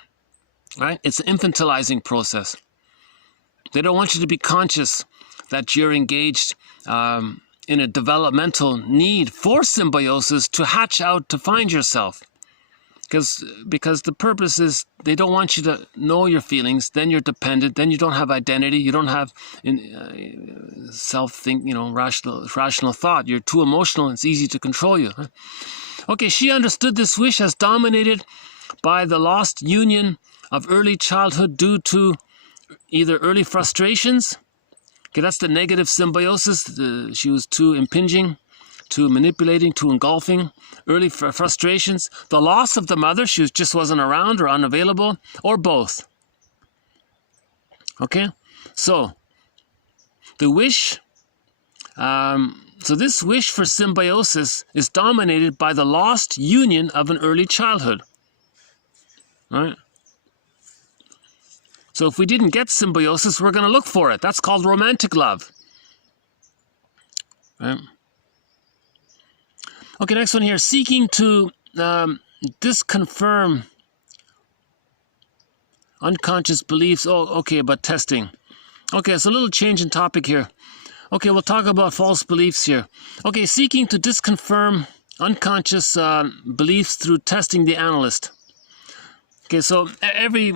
Right? It's an infantilizing process. They don't want you to be conscious that you're engaged in a developmental need for symbiosis to hatch out to find yourself. Because the purpose is they don't want you to know your feelings, then you're dependent, then you don't have identity, you don't have rational thought. You're too emotional, it's easy to control you. Okay, she understood this wish as dominated by the lost union of early childhood due to either early frustrations. Okay, that's the negative symbiosis. She was too impinging, too manipulating, too engulfing. Early frustrations, the loss of the mother, she just wasn't around or unavailable, or both. Okay, so the wish, so this wish for symbiosis is dominated by the lost union of an early childhood. All right? So if we didn't get symbiosis, we're going to look for it. That's called romantic love. Right? Okay, next one here. Seeking to disconfirm unconscious beliefs. Oh, okay, but testing. Okay, it's a little change in topic here. Okay, we'll talk about false beliefs here. Okay, seeking to disconfirm unconscious beliefs through testing the analyst. Okay, so everybody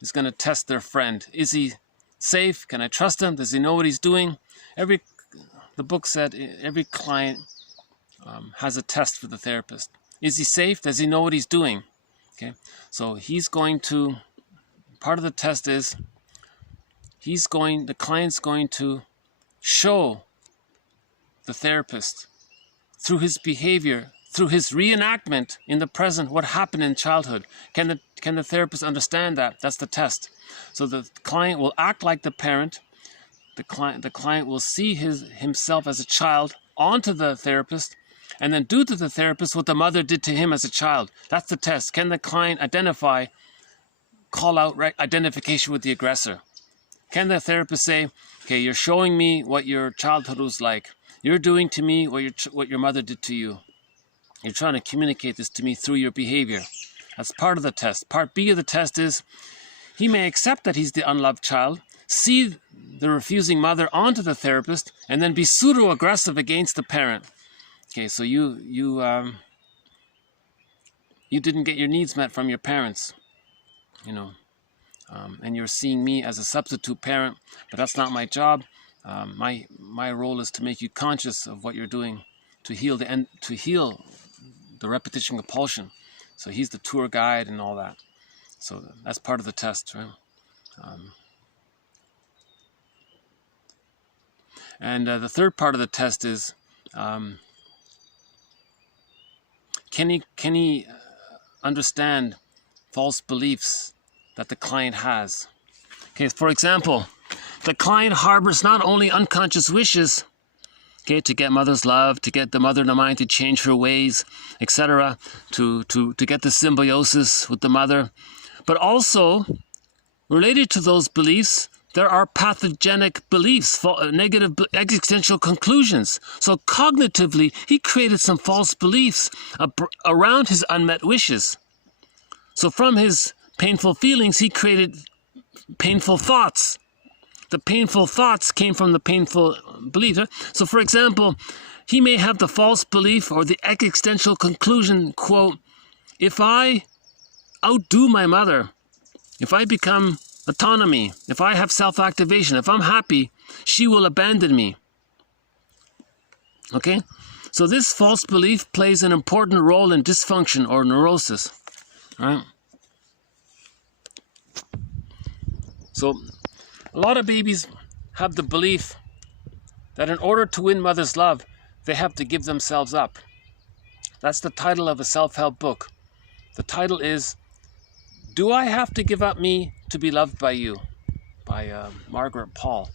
is going to test their friend. Is he safe? Can I trust him? Does he know what he's doing? The book said every client has a test for the therapist. Is he safe? Does he know what he's doing? Okay, so part of the test is the client's going to show the therapist through his behavior, through his reenactment in the present, what happened in childhood. Can the therapist understand that? That's the test. So the client will act like the parent. The client will see himself as a child onto the therapist and then do to the therapist what the mother did to him as a child. That's the test. Can the client identify, call out identification with the aggressor? Can the therapist say, okay, you're showing me what your childhood was like. You're doing to me what your mother did to you. You're trying to communicate this to me through your behavior. That's part of the test. Part B of the test is he may accept that he's the unloved child, see the refusing mother onto the therapist, and then be pseudo-aggressive against the parent. Okay, so you didn't get your needs met from your parents, you know, and you're seeing me as a substitute parent, but that's not my job. My role is to make you conscious of what you're doing to heal the repetition compulsion. So he's the tour guide and all that. So that's part of the test, right? And the third part of the test is, can he understand false beliefs that the client has? Okay, for example, the client harbors not only unconscious wishes, okay, to get mother's love, to get the mother in the mind to change her ways, etc., to get the symbiosis with the mother, but also related to those beliefs, there are pathogenic beliefs, negative existential conclusions. So cognitively, he created some false beliefs around his unmet wishes. So from his painful feelings, he created painful thoughts. The painful thoughts came from the painful beliefs. So for example, he may have the false belief or the existential conclusion, quote, if I outdo my mother, if I become autonomy, if I have self-activation, if I'm happy, she will abandon me. Okay? So this false belief plays an important role in dysfunction or neurosis. All right? So a lot of babies have the belief that in order to win mother's love, they have to give themselves up. That's the title of a self-help book. The title is, Do I Have to Give Up Me to Be Loved by You? By Margaret Paul.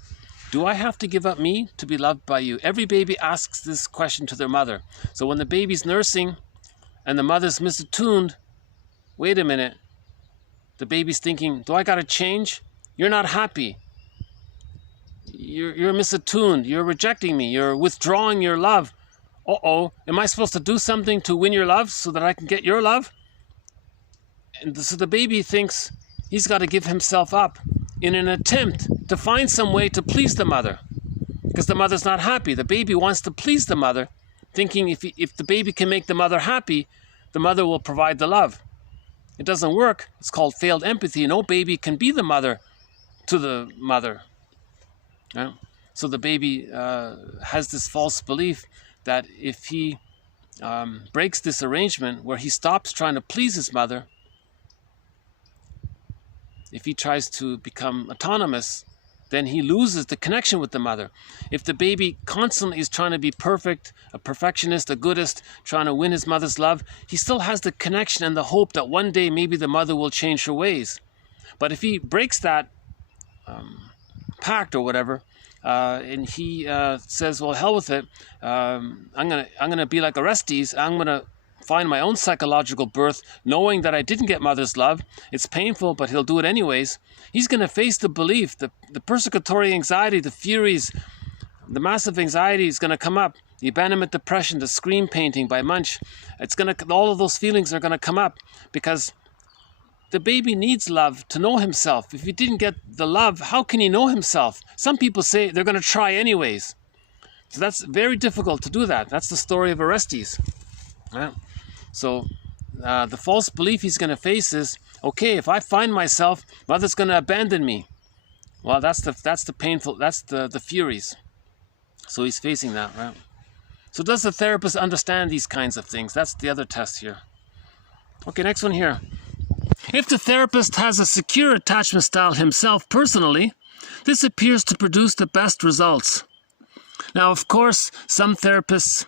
Do I have to give up me to be loved by you? Every baby asks this question to their mother. So when the baby's nursing and the mother's misattuned, wait a minute, the baby's thinking, do I got to change? You're not happy. You're misattuned. You're rejecting me. You're withdrawing your love. Uh-oh, am I supposed to do something to win your love so that I can get your love? And so the baby thinks he's got to give himself up in an attempt to find some way to please the mother, because the mother's not happy. The baby wants to please the mother, thinking if the baby can make the mother happy, the mother will provide the love. It doesn't work. It's called failed empathy. No baby can be the mother to the mother. Yeah? So the baby has this false belief that if he breaks this arrangement where he stops trying to please his mother, if he tries to become autonomous, then he loses the connection with the mother. If the baby constantly is trying to be perfect, a perfectionist, a goodist, trying to win his mother's love, he still has the connection and the hope that one day maybe the mother will change her ways. But if he breaks that pact or whatever, and he says, well, hell with it, I'm gonna be like Orestes, I'm gonna find my own psychological birth, knowing that I didn't get mother's love. It's painful, but he'll do it anyways. He's going to face the belief, the persecutory anxiety, the furies, the massive anxiety is going to come up. The abandonment depression, the scream painting by Munch. All of those feelings are going to come up because the baby needs love to know himself. If he didn't get the love, how can he know himself? Some people say they're going to try anyways. So that's very difficult to do that. That's the story of Orestes. Right? So the false belief he's going to face is, okay, if I find myself, mother's going to abandon me. Well, that's the painful, that's the furies. So he's facing that, right? So does the therapist understand these kinds of things? That's the other test here. Okay, next one here. If the therapist has a secure attachment style himself personally, this appears to produce the best results. Now, of course, some therapists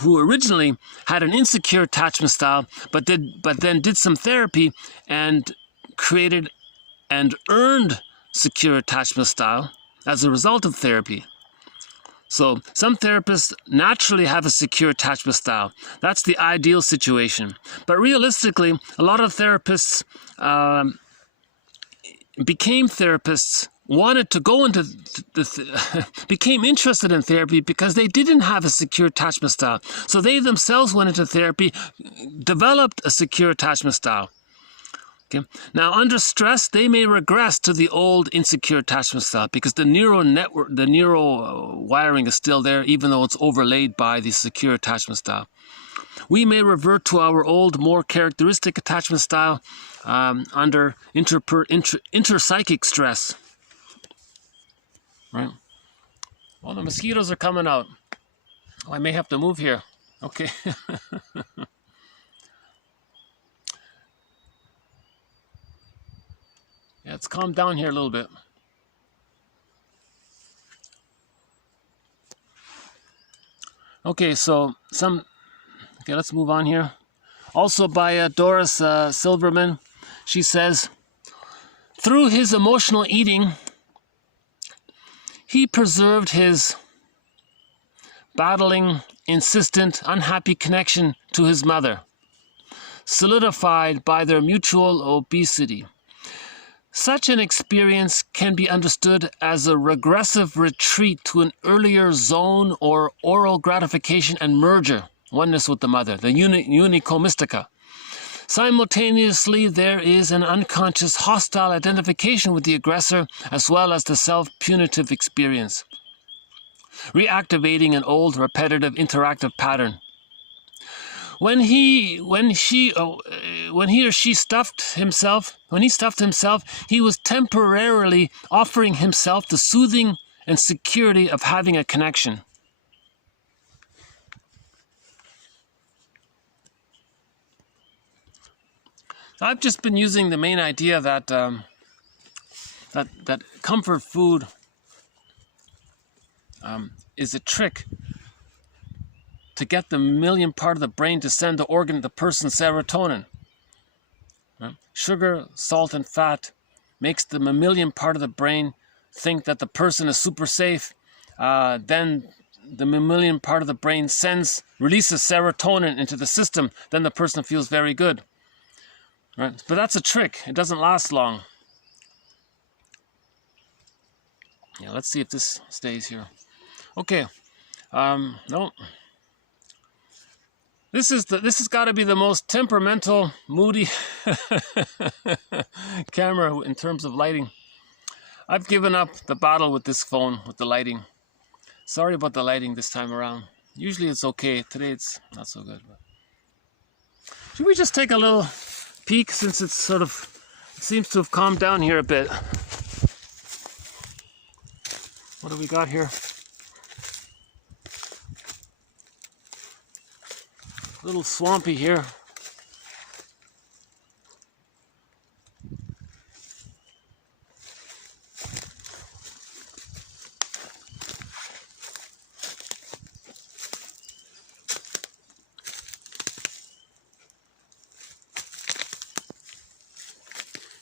who originally had an insecure attachment style, but then did some therapy and created and earned secure attachment style as a result of therapy. So some therapists naturally have a secure attachment style. That's the ideal situation. But realistically, a lot of therapists became therapists, wanted to go into became interested in therapy because they didn't have a secure attachment style. So they themselves went into therapy, developed a secure attachment style. Okay. Now, under stress, they may regress to the old insecure attachment style because the neural network, the neural wiring is still there, even though it's overlaid by the secure attachment style. We may revert to our old, more characteristic attachment style under interpsychic stress. Right? Well, the mosquitoes are coming out. Oh, I may have to move here. Okay. Yeah, it's calmed down here a little bit. Okay, so let's move on here. Also by Doris Silverman, she says, through his emotional eating, he preserved his battling, insistent, unhappy connection to his mother, solidified by their mutual obesity. Such an experience can be understood as a regressive retreat to an earlier zone or oral gratification and merger, oneness with the mother, the unico-mystica. Simultaneously, there is an unconscious hostile identification with the aggressor as well as the self-punitive experience, reactivating an old repetitive interactive pattern. When he or she stuffed himself, he was temporarily offering himself the soothing and security of having a connection. So I've just been using the main idea that that comfort food is a trick to get the mammalian part of the brain to send the organ, the person, serotonin. Right? Sugar, salt, and fat makes the mammalian part of the brain think that the person is super safe. Then the mammalian part of the brain releases serotonin into the system. Then the person feels very good. Right? But that's a trick. It doesn't last long. Yeah, let's see if this stays here. Okay. No. This has got to be the most temperamental, moody camera in terms of lighting. I've given up the battle with this phone, with the lighting. Sorry about the lighting this time around. Usually it's okay. Today it's not so good. But should we just take a little peek since it seems to have calmed down here a bit? What do we got here? A little swampy here.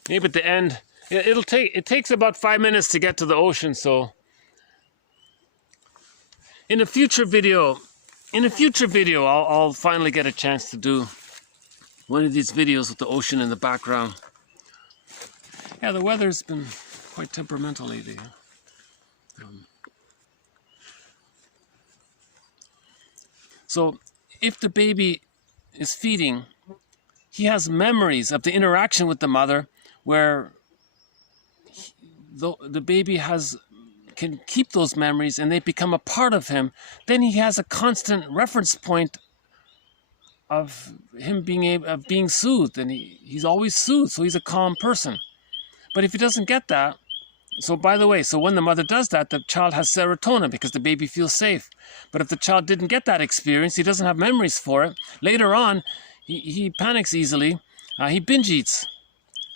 Maybe at the end, it takes about 5 minutes to get to the ocean. So in a future video, I'll finally get a chance to do one of these videos with the ocean in the background. Yeah, the weather's been quite temperamental lately. So if the baby is feeding, he has memories of the interaction with the mother where the baby can keep those memories and they become a part of him. Then he has a constant reference point of him being soothed, and he's always soothed, so he's a calm person. But if he doesn't get that, so by the way, so when the mother does that, the child has serotonin because the baby feels safe. But if the child didn't get that experience, he doesn't have memories for it, later on he panics easily, he binge eats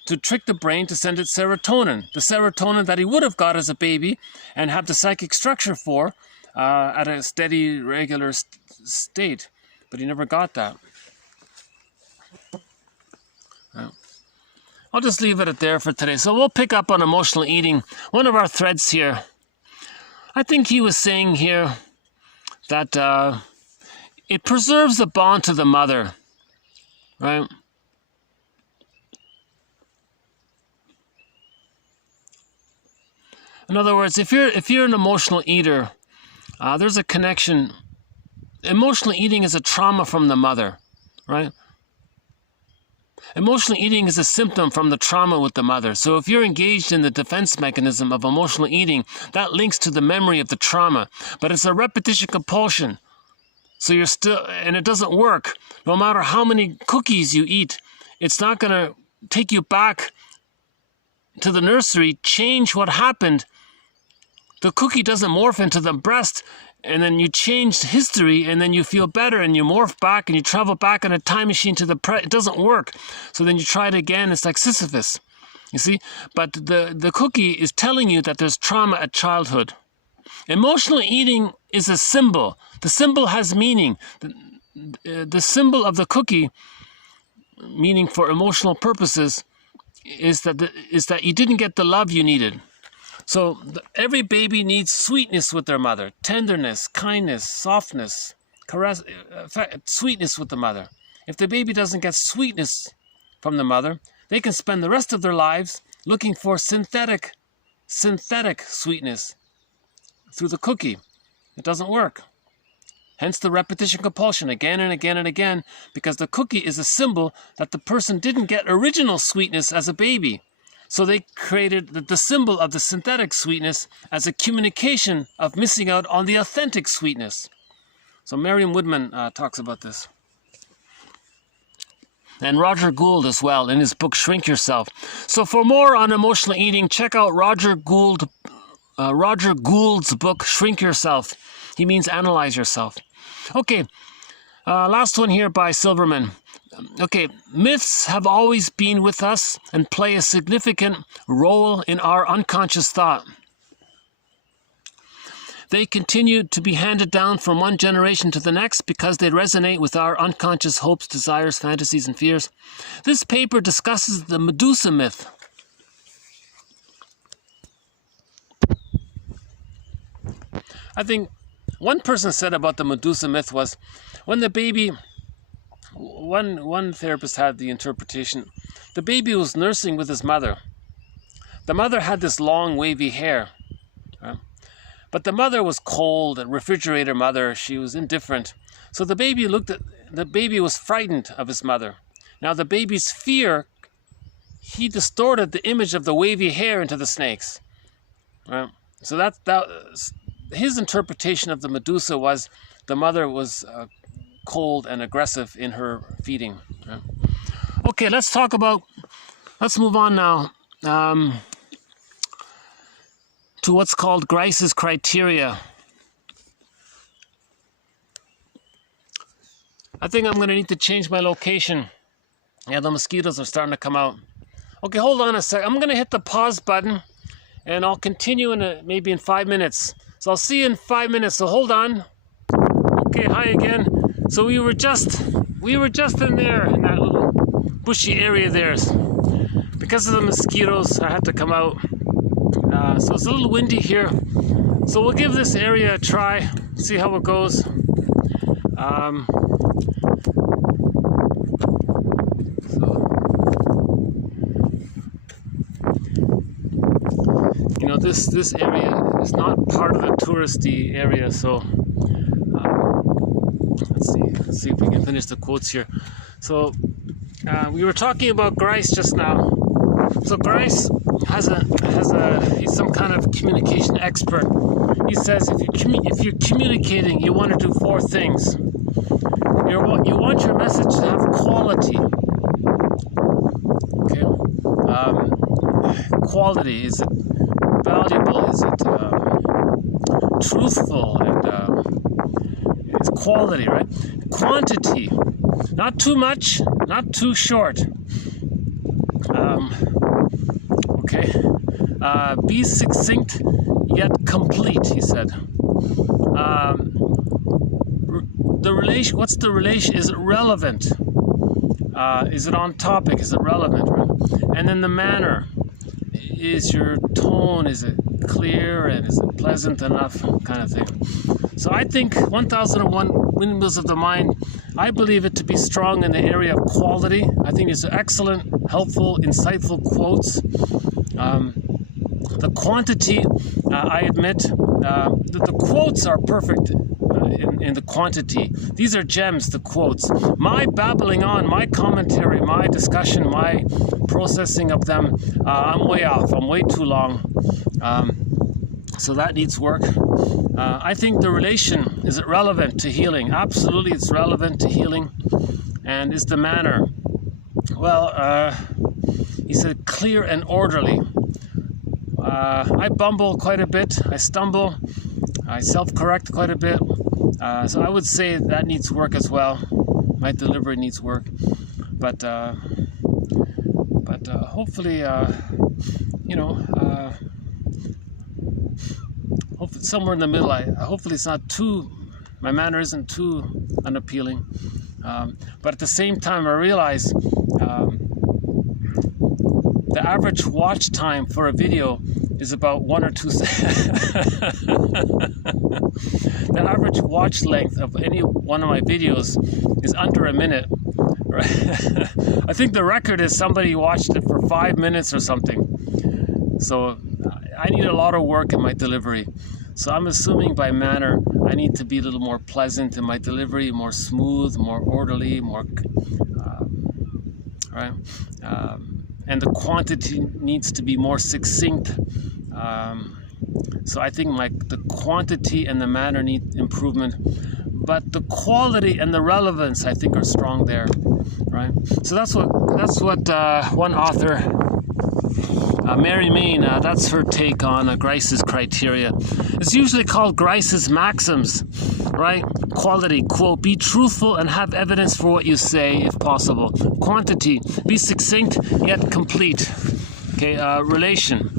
to trick the brain to send it serotonin, the serotonin that he would have got as a baby and have the psychic structure for at a steady, regular state. But he never got that. I'll just leave it at there for today. So we'll pick up on emotional eating. One of our threads here. I think he was saying here that it preserves the bond to the mother, right? In other words, if you're an emotional eater, there's a connection. Emotional eating is a trauma from the mother, right? Emotional eating is a symptom from the trauma with the mother. So if you're engaged in the defense mechanism of emotional eating, that links to the memory of the trauma. But it's a repetition compulsion. So you're still, and it doesn't work. No matter how many cookies you eat, it's not going to take you back to the nursery, change what happened. The cookie doesn't morph into the breast, and then you change history, and then you feel better, and you morph back, and you travel back in a time machine to the it doesn't work. So then you try it again. It's like Sisyphus, you see. But the cookie is telling you that there's trauma at childhood. Emotional eating is a symbol. The symbol has meaning. The symbol of the cookie, meaning for emotional purposes, is that you didn't get the love you needed. So every baby needs sweetness with their mother, tenderness, kindness, softness, caress, sweetness with the mother. If the baby doesn't get sweetness from the mother, they can spend the rest of their lives looking for synthetic sweetness through the cookie. It doesn't work. Hence the repetition compulsion again and again and again, because the cookie is a symbol that the person didn't get original sweetness as a baby. So they created the symbol of the synthetic sweetness as a communication of missing out on the authentic sweetness. So Merriam-Webster talks about this. And Roger Gould as well in his book Shrink Yourself. So for more on emotional eating, check out Roger Gould's book Shrink Yourself. He means analyze yourself. Okay, last one here by Silverman. Okay, myths have always been with us and play a significant role in our unconscious thought. They continue to be handed down from one generation to the next because they resonate with our unconscious hopes, desires, fantasies, and fears. This paper discusses the Medusa Myth. I think one person said about the Medusa Myth was when the baby... One therapist had the interpretation. The baby was nursing with his mother. The mother had this long wavy hair. Right? But the mother was cold, a refrigerator mother. She was indifferent. So the baby was frightened of his mother. Now the baby's fear, he distorted the image of the wavy hair into the snakes. Right? So that his interpretation of the Medusa was the mother was cold and aggressive in her feeding. Right? Okay, let's move on now to what's called Grice's criteria. I think I'm going to need to change my location. Yeah, the mosquitoes are starting to come out. Okay, hold on a sec. I'm going to hit the pause button and I'll continue maybe in 5 minutes. So I'll see you in 5 minutes, so hold on. Okay, hi again. So we were just in there, in that little bushy area there. Because of the mosquitoes, I had to come out. So it's a little windy here. So we'll give this area a try, see how it goes. You know, this area is not part of the touristy area, so let's see if we can finish the quotes here. So we were talking about Grice just now. So Grice he's some kind of communication expert. He says if you're communicating, you want to do 4 things. You want your message to have quality. Okay. Quality, is it valuable? Is it truthful? And it's quality, right? Quantity, not too much, not too short. Okay. Be succinct yet complete, he said. The relation, what's the relation? Is it relevant? Is it on topic? Is it relevant? Right? And then the manner. Is your tone, is it clear and is it pleasant enough kind of thing. So I think 1001 Windmills of the Mind, I believe it to be strong in the area of quality. I think it's excellent, helpful, insightful quotes. The quantity, I admit, that the quotes are perfect in the quantity. These are gems, the quotes. My babbling on, my commentary, my discussion, my processing of them, I'm way off. I'm way too long. So that needs work. I think the relation, is it relevant to healing? Absolutely, it's relevant to healing. And is the manner? Well, he said clear and orderly. I bumble quite a bit. I stumble. I self-correct quite a bit. So I would say that needs work as well. My delivery needs work. But hopefully, you know, hopefully somewhere in the middle. Hopefully it's not too, my manner isn't too unappealing. But at the same time, I realize the average watch time for a video is about 1 or 2 seconds. The average watch length of any one of my videos is under a minute. I think the record is somebody watched it for 5 minutes or something. So I need a lot of work in my delivery. So I'm assuming by manner, I need to be a little more pleasant in my delivery, more smooth, more orderly, more, right? And the quantity needs to be more succinct. So I think the quantity and the manner need improvement, but the quality and the relevance I think are strong there, right? So that's what one author, Mary Main, that's her take on Grice's criteria. It's usually called Grice's maxims, right? Quality, quote, be truthful and have evidence for what you say if possible. Quantity, be succinct yet complete. Okay, relation,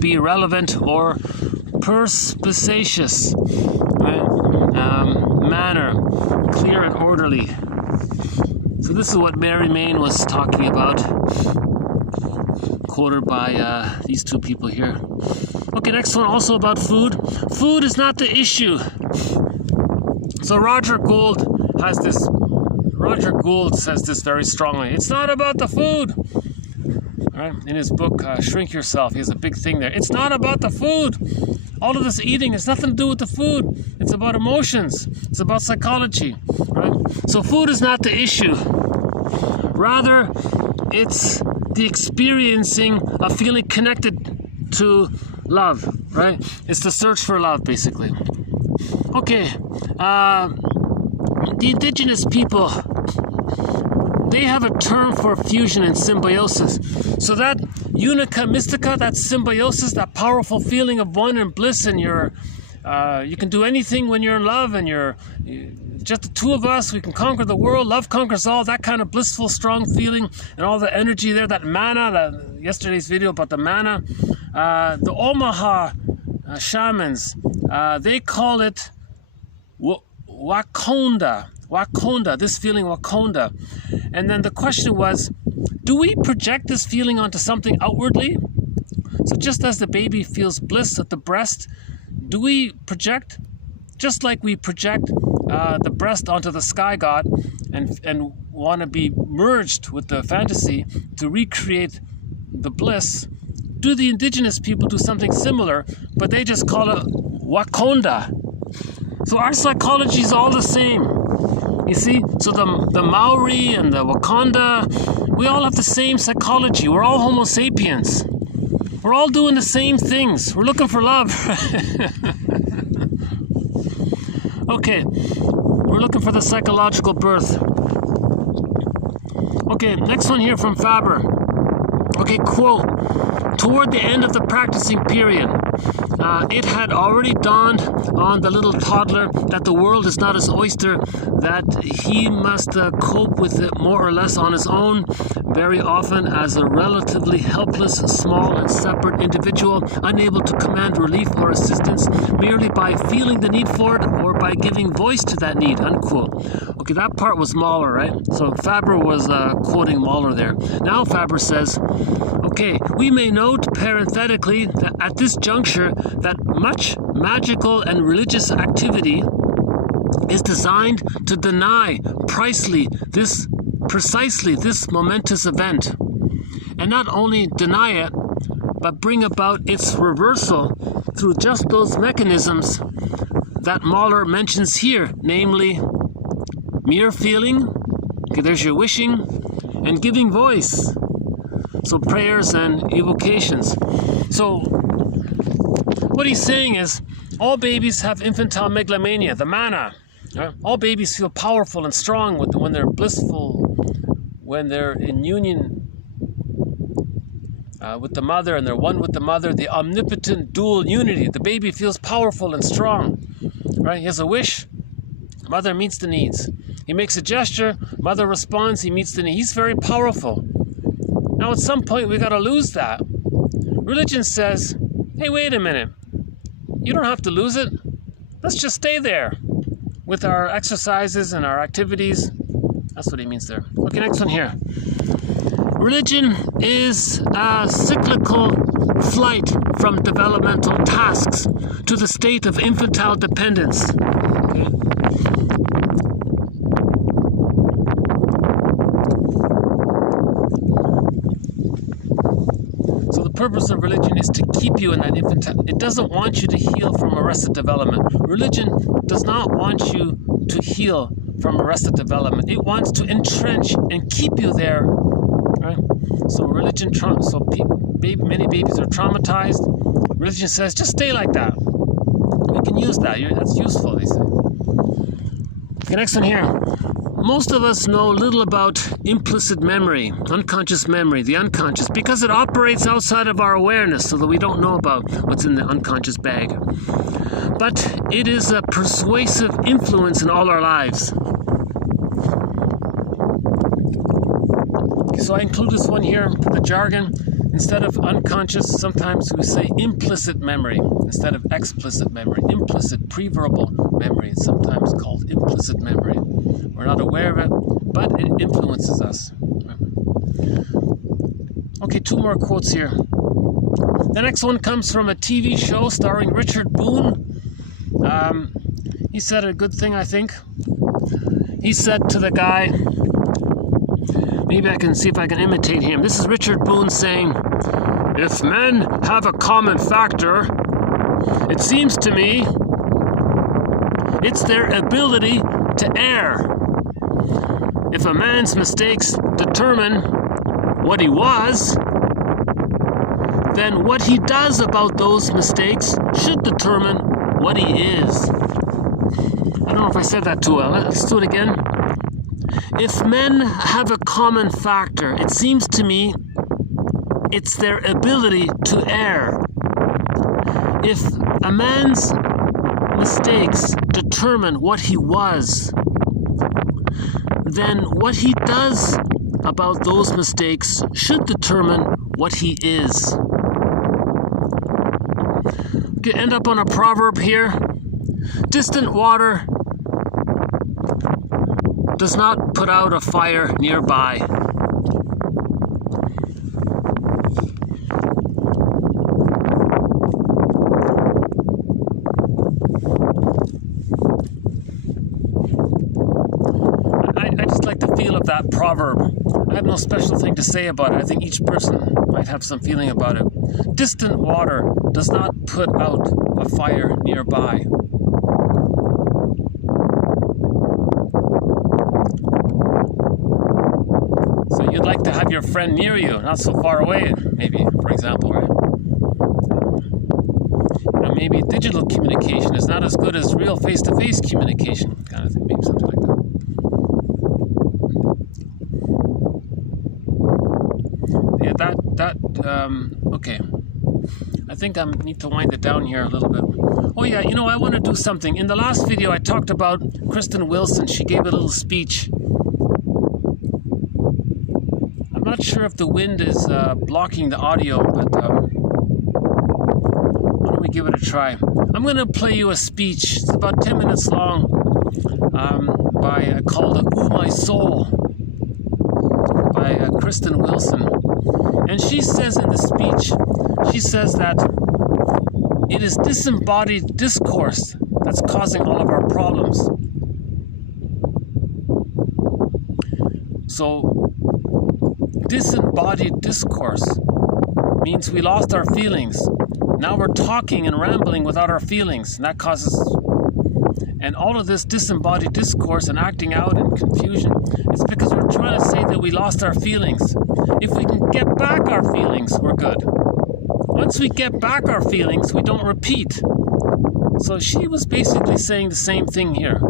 be relevant or perspicacious, right? Manner, clear and orderly. So this is what Mary Main was talking about, quoted by these two people here. Okay, next one also about food. Food is not the issue. So Roger Gould says this very strongly. It's not about the food. Right? In his book, Shrink Yourself, he has a big thing there. It's not about the food. All of this eating has nothing to do with the food. It's about emotions. It's about psychology. Right? So food is not the issue. Rather, it's the experiencing of feeling connected to love. Right? It's the search for love, basically. Okay. The indigenous people, they have a term for fusion and symbiosis. So that unica mystica, that symbiosis, that powerful feeling of one and bliss, and you can do anything when you're in love, and you're just the two of us, we can conquer the world, love conquers all, that kind of blissful, strong feeling, and all the energy there, that mana, yesterday's video about the mana, the Omaha shamans, they call it Wakonda, this feeling Wakonda. And then the question was, do we project this feeling onto something outwardly? So just as the baby feels bliss at the breast, do we project, just like we project the breast onto the sky god and want to be merged with the fantasy to recreate the bliss, do the indigenous people do something similar, but they just call it Wakonda? So our psychology is all the same. You see, so the Maori and the Wakanda, we all have the same psychology. We're all Homo sapiens. We're all doing the same things. We're looking for love. Okay, we're looking for the psychological birth. Okay, next one here from Faber. Okay, quote, toward the end of the practicing period, it had already dawned on the little toddler that the world is not his oyster, that he must cope with it more or less on his own, very often as a relatively helpless, small and separate individual, unable to command relief or assistance merely by feeling the need for it or by giving voice to that need, unquote. Okay, that part was Mahler, right? So Faber was quoting Mahler there. Now Faber says, okay, we may note parenthetically that at this juncture that much magical and religious activity is designed to deny precisely this momentous event, and not only deny it, but bring about its reversal through just those mechanisms that Mahler mentions here, namely mere feeling, okay, there's your wishing, and giving voice, so prayers and evocations. So what he's saying is, all babies have infantile megalomania, the mana. All babies feel powerful and strong when they're blissful, when they're in union with the mother, and they're one with the mother, the omnipotent dual unity. The baby feels powerful and strong, right? He has a wish, mother meets the needs. He makes a gesture, mother responds, he meets the need. He's very powerful. Now at some point we got to lose that. Religion says, hey, wait a minute. You don't have to lose it. Let's just stay there with our exercises and our activities. That's what he means there. Okay, next one here. Religion is a cyclical flight from developmental tasks to the state of infantile dependence. Okay. So the purpose of religion is to keep you in that infantile. It doesn't want you to heal from arrested development. Religion does not want you to heal from arrested development. It wants to entrench and keep you there. Right? So religion, many babies are traumatized. Religion says, just stay like that. We can use that. That's useful, they say. Okay, next one here. Most of us know little about implicit memory, unconscious memory, the unconscious, because it operates outside of our awareness, so that we don't know about what's in the unconscious bag. But it is a persuasive influence in all our lives. So I include this one here, the jargon. Instead of unconscious, sometimes we say implicit memory instead of explicit memory. Implicit, pre-verbal memory is sometimes called implicit memory. We're not aware of it, but it influences us. Okay, two more quotes here. The next one comes from a TV show starring Richard Boone. He said a good thing, I think. He said to the guy, maybe I can see if I can imitate him. This is Richard Boone saying, if men have a common factor, it seems to me it's their ability to err. If a man's mistakes determine what he was, then what he does about those mistakes should determine what he is. I don't know if I said that too well. Let's do it again. If men have a common factor, it seems to me it's their ability to err. If a man's mistakes determine what he was, then what he does about those mistakes should determine what he is. Okay, end up on a proverb here. Distant water does not put out a fire nearby. I just like the feel of that proverb. I have no special thing to say about it. I think each person might have some feeling about it. Distant water does not put out a fire nearby. So you'd like to have your friend near you, not so far away, maybe, for example, right? You know, maybe digital communication is not as good as real face-to-face communication, kind of thing, maybe something like that. Okay. I think I need to wind it down here a little bit. Oh yeah, you know, I want to do something. In the last video, I talked about Kristen Wilson. She gave a little speech. I'm not sure if the wind is blocking the audio, but why don't we give it a try? I'm going to play you a speech. It's about 10 minutes long. called "Ooh My Soul" by Kristen Wilson. And she says in the speech, she says that it is disembodied discourse that's causing all of our problems. So, disembodied discourse means we lost our feelings. Now we're talking and rambling without our feelings, and that causes... And all of this disembodied discourse and acting out and confusion is because we're trying to say that we lost our feelings. If we can get back our feelings, we're good. Once we get back our feelings, we don't repeat. So she was basically saying the same thing here.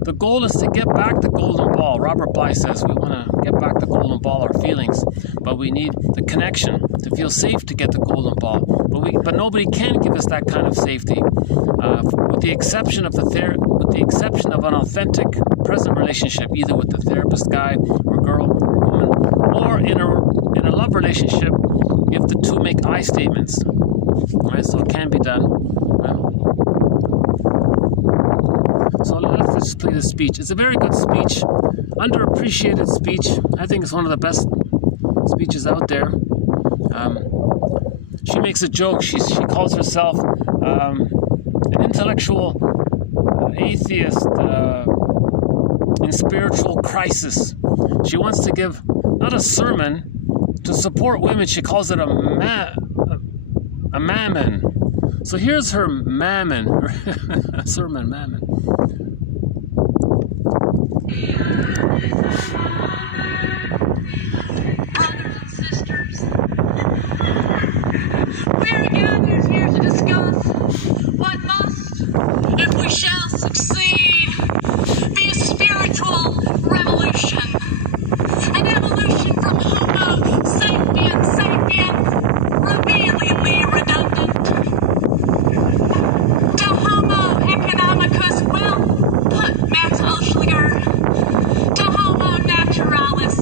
The goal is to get back the golden ball. Robert Bly says we want to get back the golden ball, our feelings, but we need the connection to feel safe to get the golden ball. But nobody can give us that kind of safety, with the exception of an authentic present relationship, either with the therapist guy or girl or woman, or in a love relationship if the two make I statements. Right, so it can be done. So let's just play the speech. It's a very good speech, underappreciated speech. I think it's one of the best speeches out there. She makes a joke. She calls herself an intellectual atheist in spiritual crisis. She wants to give not a sermon to support women. She calls it a mammon. So here's her mammon, her sermon mammon. Brothers and sisters, we are gathered here to discuss what must, if we shall succeed, be a spiritual revolution. An evolution from Homo sapiens sapiens, revealingly redundant, to Homo economicus will put Max Oschliger, to Homo naturalis.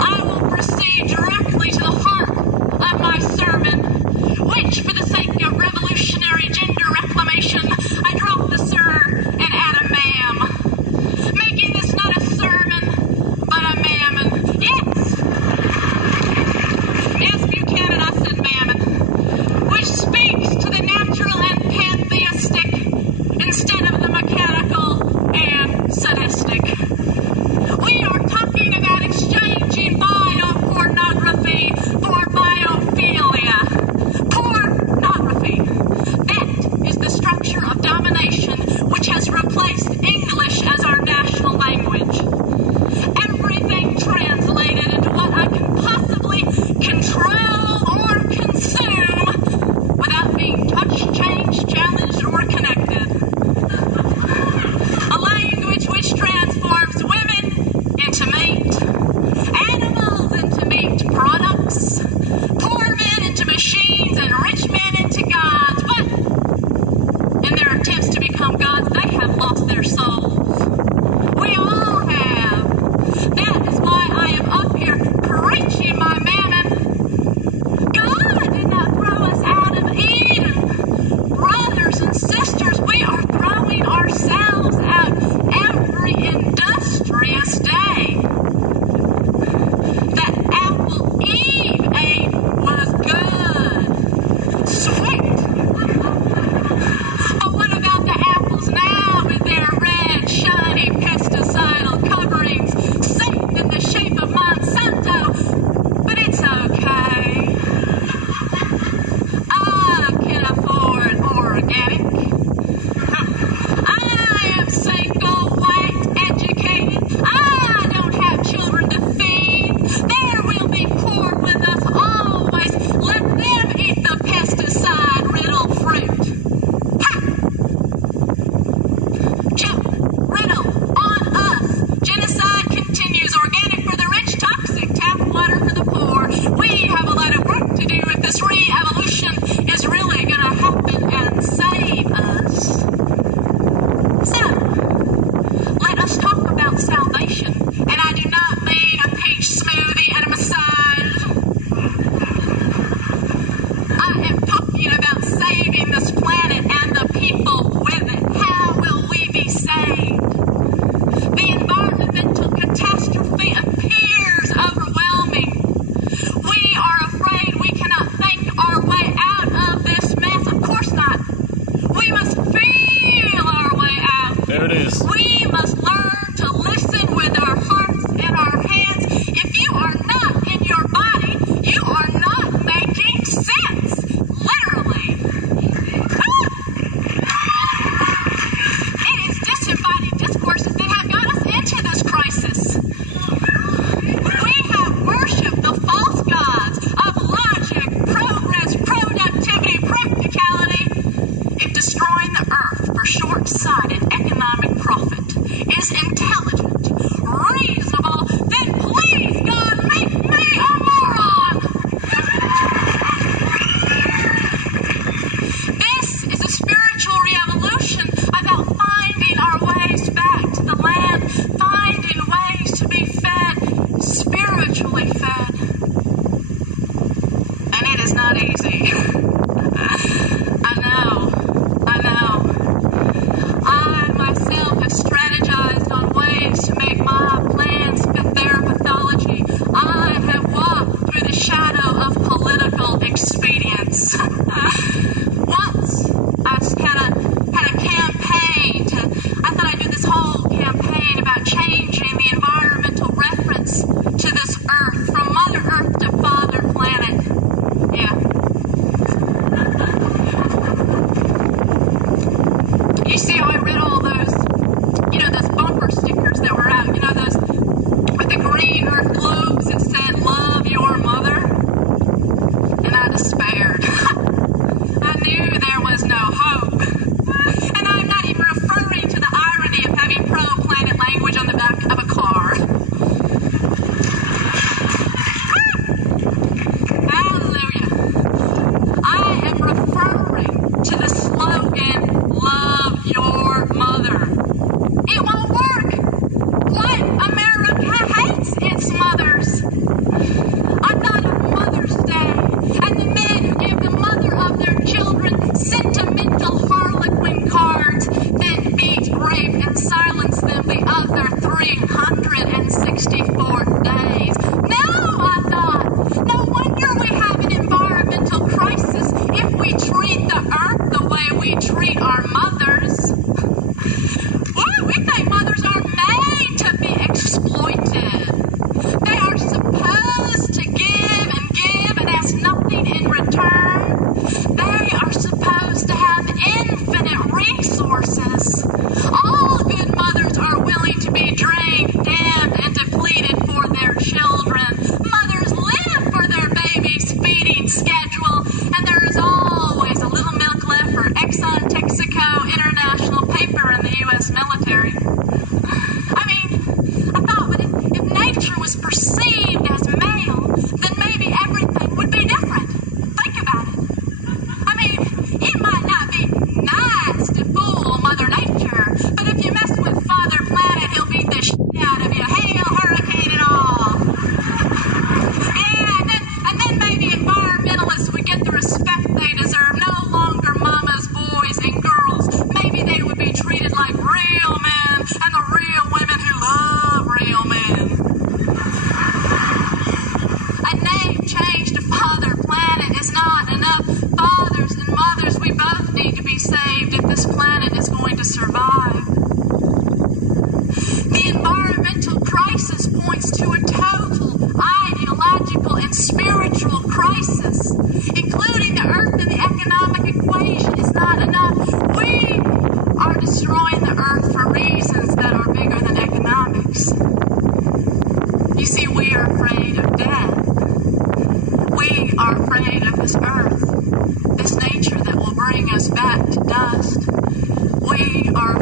I will proceed directly to the heart of my sermon, which, for the sake of revolutionary gender reclamation, it is. We must learn to listen with our hearts and our hands. If you are not in your body, you are not making sense. Literally. It is disembodied discourses that have got us into this crisis. We have worshipped the false gods of logic, progress, productivity, practicality. If destroying the earth for short-sighted economic profit is intelligent, reasonable, then please, God, make me a moron! This is a spiritual revolution about finding our ways back to the land, finding ways to be fed, spiritually fed. And it is not easy. I know. I myself have strategized on ways to make my plans fit their pathology. I have walked through the shadow of political expedience. Once I had a campaign I thought I'd do this whole campaign about changing the environmental reference to this earth, from Mother Earth to Father Planet. Yeah. You see how I read all those, those bumper stickers that were out, those with the green earth globes that said, "Love your mother"? And I despaired. I knew there was no hope. And I'm not even referring to the irony of having pro-planet language on the back of a car. Hallelujah. I am referring to the slogan, "Love your mother." It won't work. What? America hates its mothers. I thought of Mother's Day and the men who gave the mother of their children sentimental harlequin cards, then beat, rape, and silence them the other 364 days. No, I thought. No wonder we have an environmental crisis if we treat the earth the way we treat our mothers. We think mothers are made to be exploited. They are supposed to give and ask nothing in return. They are supposed to have infinite resources. All good mothers are willing to be drained, damned, and depleted for their children. Mothers live for their babies' feeding schedule, and there is always a little milk left for Exxon Texaco International Paper in the U.S. military. I thought, but if nature was perceived as male, then maybe everything would be different. Think about it. It might not be nice to fool Mother Nature, but if you mess with Father Planet, he'll beat the shit out of you. Hail, hurricane, and all. Yeah, and then maybe environmentalists would get the respect they deserve. No longer mamas, boys, and girls. Maybe they would be treated like real men and the real women who love real men. A name change to Father Planet is not enough. Fathers and mothers, we both need to be saved if this planet is going to survive. The environmental crisis points to a total ideological and spiritual crisis. Including the earth in the economic equation is not enough. We are destroying the earth for reasons that are bigger than economics. You see, we are afraid of death. We are afraid of this earth, this nature that will bring us back to dust. We are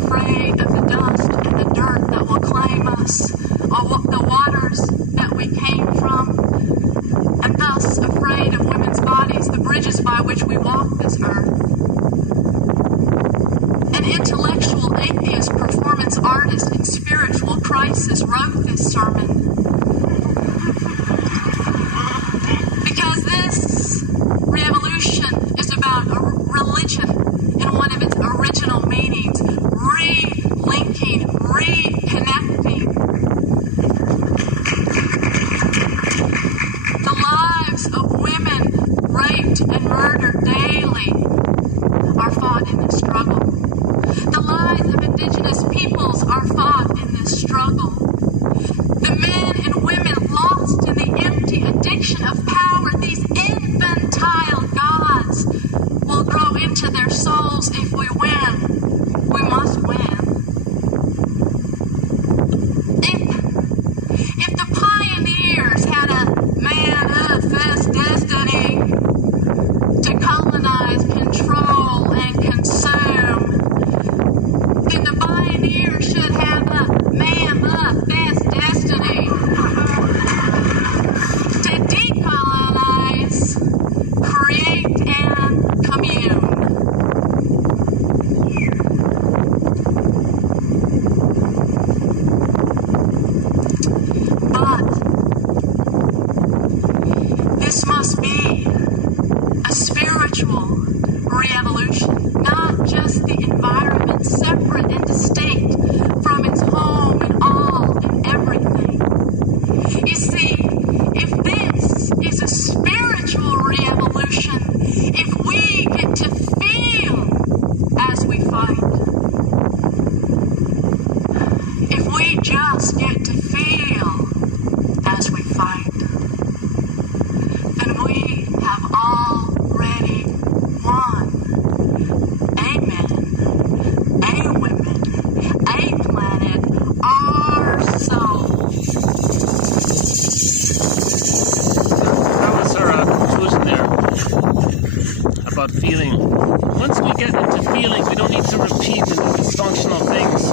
to feeling. We don't need to repeat the dysfunctional things.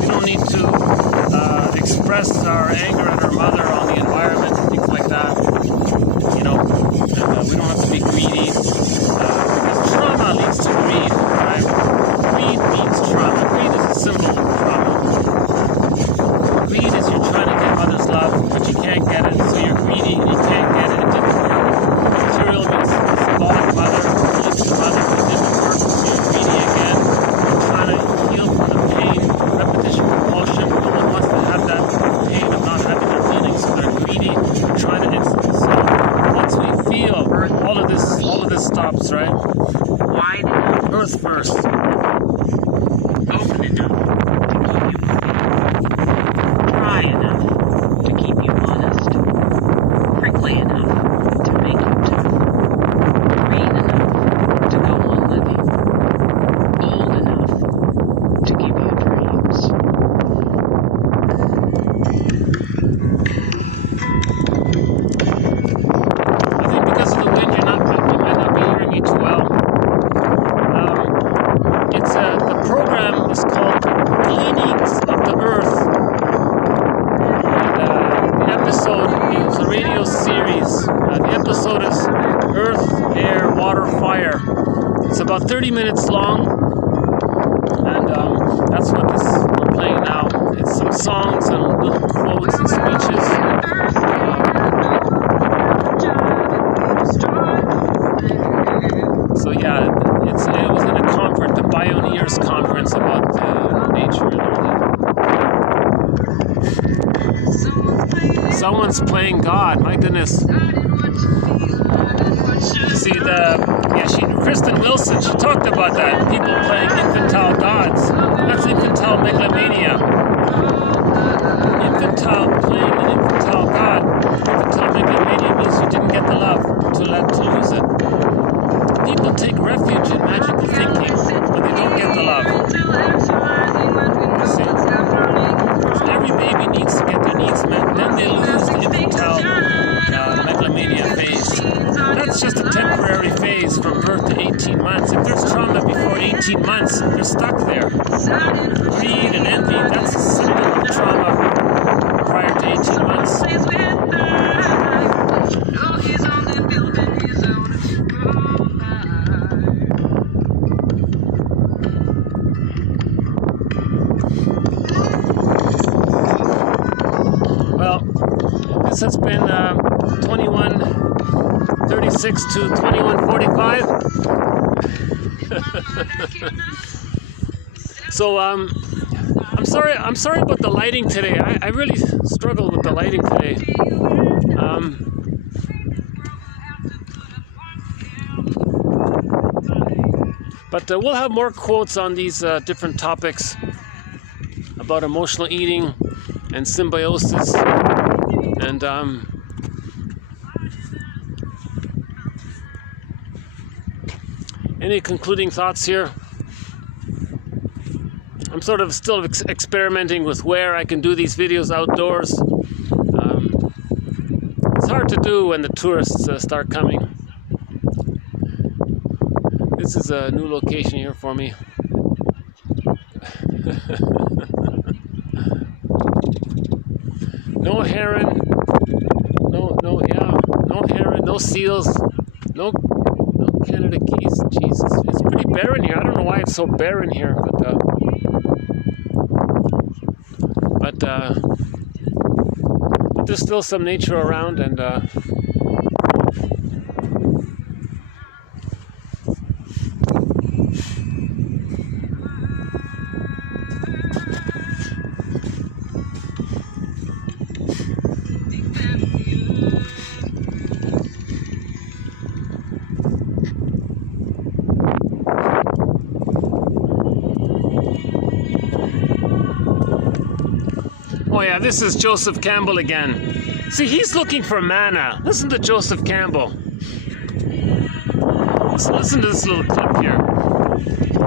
We don't need to express our anger at our mother on the environment and things like that. You know, and we don't have to be greedy. Because trauma leads to greed, right? Greed means trauma. Greed is a symbol of trauma. Greed is you're trying to get mother's love, but you can't get it, so you're greedy and you can't get it. It didn't work. Material means symbolic mother, religious mother. It didn't work, so you're greedy again. You're trying to heal from the pain, repetition, compulsion. No one wants to have that pain of not having their feelings, so they're greedy. They're trying to so once we feel all of this stops, right? Wide Earth first. open enough to keep you dry enough to keep you honest, prickly enough to make you tough, green enough to go on living, old enough to give you dreams. I think because of the wind, you might not be hearing me too well. The program is called Gleanings of the Earth. And the episode is a radio series. The episode is Earth, Air, Water, Fire. It's about 30 minutes long. And that's what we're playing now. It's some songs and little quotes and speeches. So yeah, it was in a conference, the Pioneers Conference about nature and all that. Someone's playing God, my goodness. See, Kristen Wilson, she talked about that. People playing infantile gods. That's infantile megalomania. Playing an infantile god. Infantile megalomania means you didn't get the love to lose it. People take refuge in magical thinking when they don't get the love. See? So every baby needs to get their needs met, then they lose the infantile megalomania phase. That's just a temporary phase from birth to 18 months. If there's trauma before 18 months, they're stuck there. Greed and envy, that's a symbol of trauma prior to 18 months. This has been 21:36 to 21:45. So I'm sorry about the lighting today. I really struggled with the lighting today. But we'll have more quotes on these different topics about emotional eating and symbiosis. And any concluding thoughts here? I'm sort of still experimenting with where I can do these videos outdoors. It's hard to do when the tourists start coming. This is a new location here for me. No heron, no heron, no seals, no Canada geese. Jesus, it's pretty barren here. I don't know why it's so barren here, but there's still some nature around, and oh yeah, this is Joseph Campbell again. See, he's looking for mana. Listen to Joseph Campbell. Listen to this little clip here.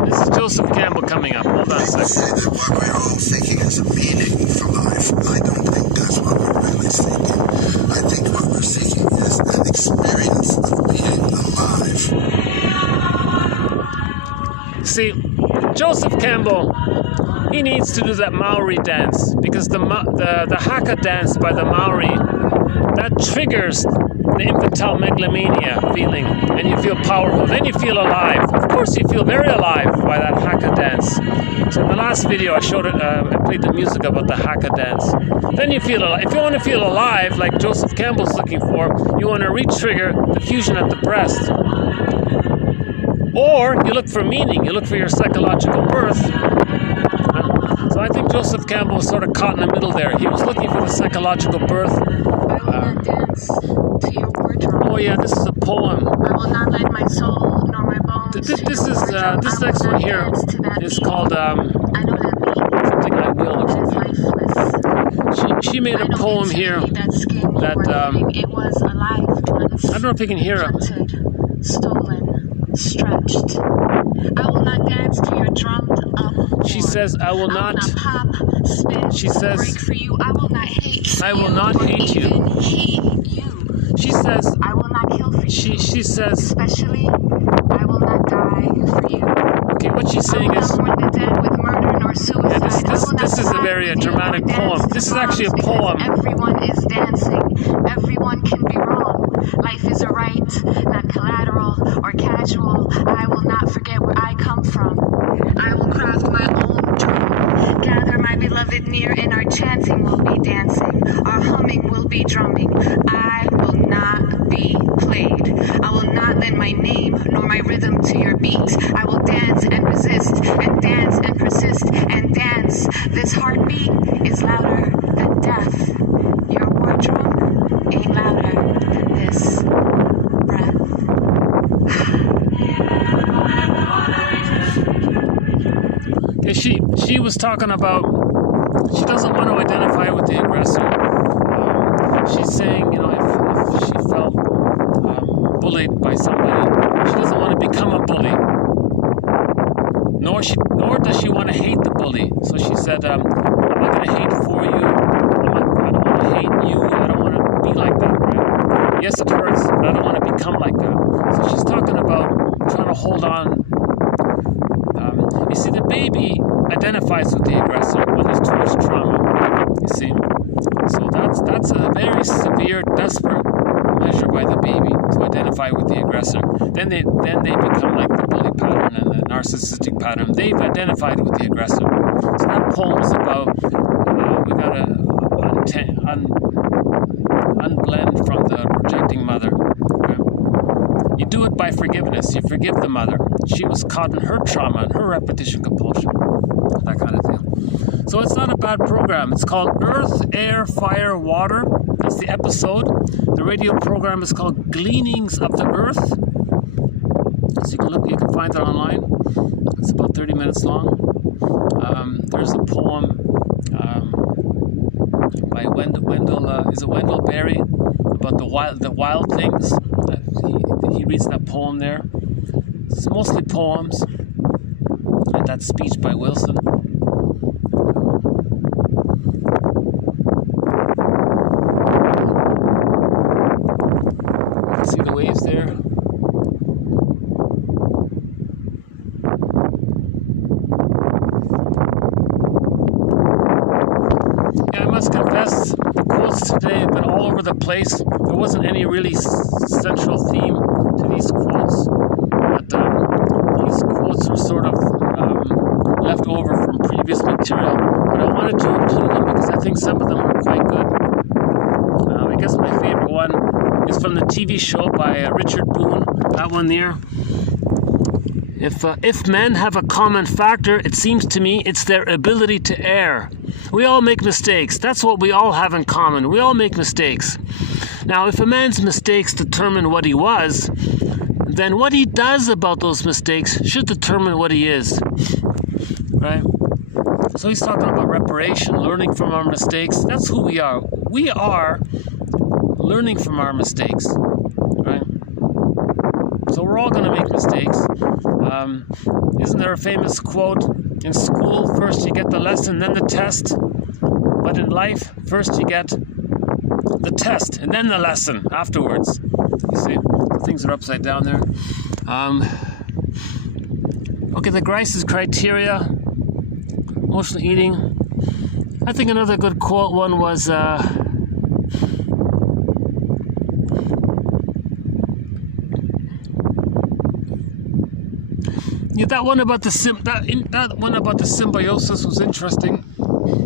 This is Joseph Campbell coming up. Hold on a second. Say that what we're all seeking is a meaning for life. I don't think that's what we're really seeking. I think what we're seeking is an experience of being alive. See, Joseph Campbell, he needs to do that Maori dance, because the haka dance by the Maori, that triggers the infantile megalomania feeling, and you feel powerful. Then you feel alive. Of course, you feel very alive by that haka dance. So in the last video, I showed it. I played the music about the haka dance. Then you feel alive. If you want to feel alive, like Joseph Campbell's looking for, you want to re-trigger the fusion at the breast. Or you look for meaning. You look for your psychological birth. So I think Joseph Campbell was sort of caught in the middle there. He was looking for the psychological birth. I will not dance to your wardrobe. Oh yeah, this is a poem. I will not let my soul nor my bones. This next one here is called something I will or something. She made a poem here that it was alive once. I don't know if you can hear it. Hunted, stolen, stretched. I will not dance to your drummed up. She says, I will not pop, spin, she says, break for you. I will not hate I will not hate you. Hate you. She says, I will not kill for you. She says, Especially, I will not die for you. okay, what she's saying is, I will not mourn the dead with murder nor suicide. yeah, this is a very dramatic poem. This is actually a poem. Everyone is dancing. Everyone can be wrong. Life is a right, not collateral or casual. I will not forget where I come from. I will craft my own drum. Gather my beloved near, and our chanting will be dancing. Our humming will be drumming. I will not be played. I will not lend my name nor my rhythm to your beat. I will dance and resist, and dance and persist, and dance. This heartbeat is louder than death. Your wardrobe ain't louder than this breath. Okay, she was talking about, she doesn't want to identify with the aggressor. She's saying, you know, if she felt bullied by somebody, she doesn't want to become a bully. Nor does she want to hate the bully. So she said, I'm not going to hate for you. I don't want to hate you. I don't want to be like that, right? Yes, it hurts, but I don't want to become like that. So she's talking about trying to hold on. You see, the baby identifies with the aggressor when there's too much trauma. You see? So that's a very severe, desperate measure by the baby to identify with the aggressor. Then they become like the bully pattern and the narcissistic pattern. They've identified with the aggressor. So that poem is about we gotta unblend from the rejecting mother. Okay? You do it by forgiveness. You forgive the mother. She was caught in her trauma and her repetition compulsion. That kind of thing. So it's not a bad program. It's called Earth, Air, Fire, Water. That's the episode. The radio program is called Gleanings of the Earth. So you can look, you can find that online. It's about 30 minutes long. There's a poem by Wendell Berry about the wild things. He reads that poem there. It's mostly poems. And that speech by Wilson. See the waves there? Yeah, I must confess, the quotes today have been all over the place. There wasn't any really central theme to these quotes, but these quotes were sort of left over from previous material. But I wanted to include them because I think some of them were quite good. I guess my favorite one is from the TV show by Richard Boone. That one there. If men have a common factor, it seems to me it's their ability to err. We all make mistakes. That's what we all have in common. We all make mistakes. Now, if a man's mistakes determine what he was, then what he does about those mistakes should determine what he is. Right? So he's talking about reparation, learning from our mistakes. That's who we are. We are learning from our mistakes. Right? So we're all going to make mistakes. Isn't there a famous quote? In school, first you get the lesson, then the test. But in life, first you get the test, and then the lesson afterwards. You see, things are upside down there. Okay. Okay, the Grice's criteria, emotional eating. I think another good quote one was, yeah, that one about the symbiosis was interesting.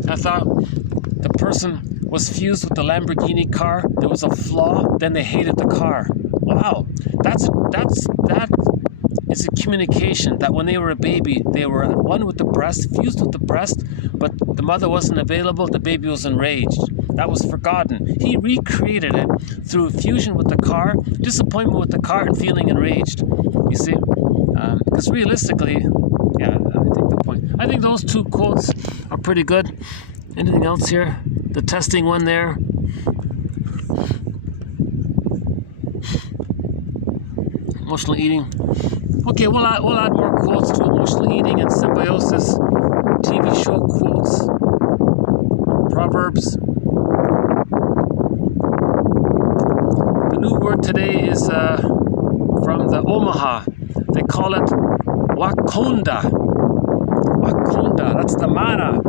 I thought the person was fused with the Lamborghini car. There was a flaw, then they hated the car. Wow, that is a communication. That when they were a baby, they were at one with the breast, fused with the breast, but the mother wasn't available. The baby was enraged. That was forgotten. He recreated it through fusion with the car, disappointment with the car, and feeling enraged. You see. Because realistically, yeah, I think those two quotes are pretty good. Anything else here? The testing one there. Emotional eating. Okay, we'll add more quotes to emotional eating and symbiosis. TV show quotes. Proverbs. The new word today is from the Omaha. They call it Wakonda. Wakonda, that's the mana.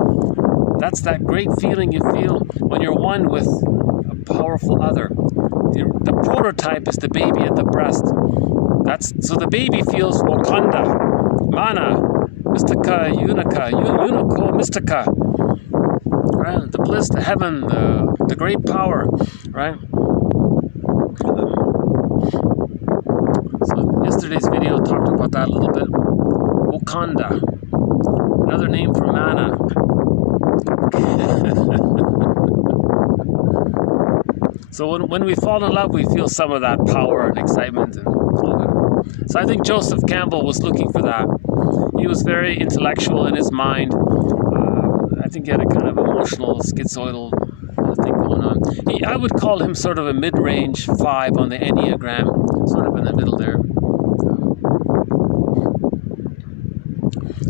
That's that great feeling you feel when you're one with a powerful other. The prototype is the baby at the breast. So the baby feels Wakanda, mana, mystica, unica, unico, mystica. Right? The bliss, the heaven, the great power, right? So yesterday's video talked about that a little bit. Wakanda, another name for mana. So when we fall in love, we feel some of that power and excitement and all that. So I think Joseph Campbell was looking for that. He was very intellectual in his mind. I think he had a kind of emotional, schizoidal thing going on. I would call him sort of a mid-range 5 on the Enneagram, sort of in the middle there.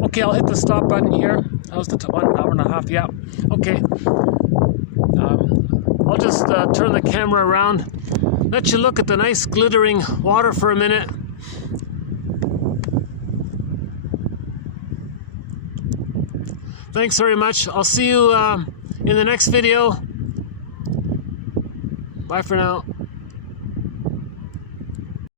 Okay, I'll hit the stop button here. That was the 1 hour and a half, yeah. Okay. I'll just turn the camera around, let you look at the nice glittering water for a minute. Thanks very much. I'll see you in the next video. Bye for now.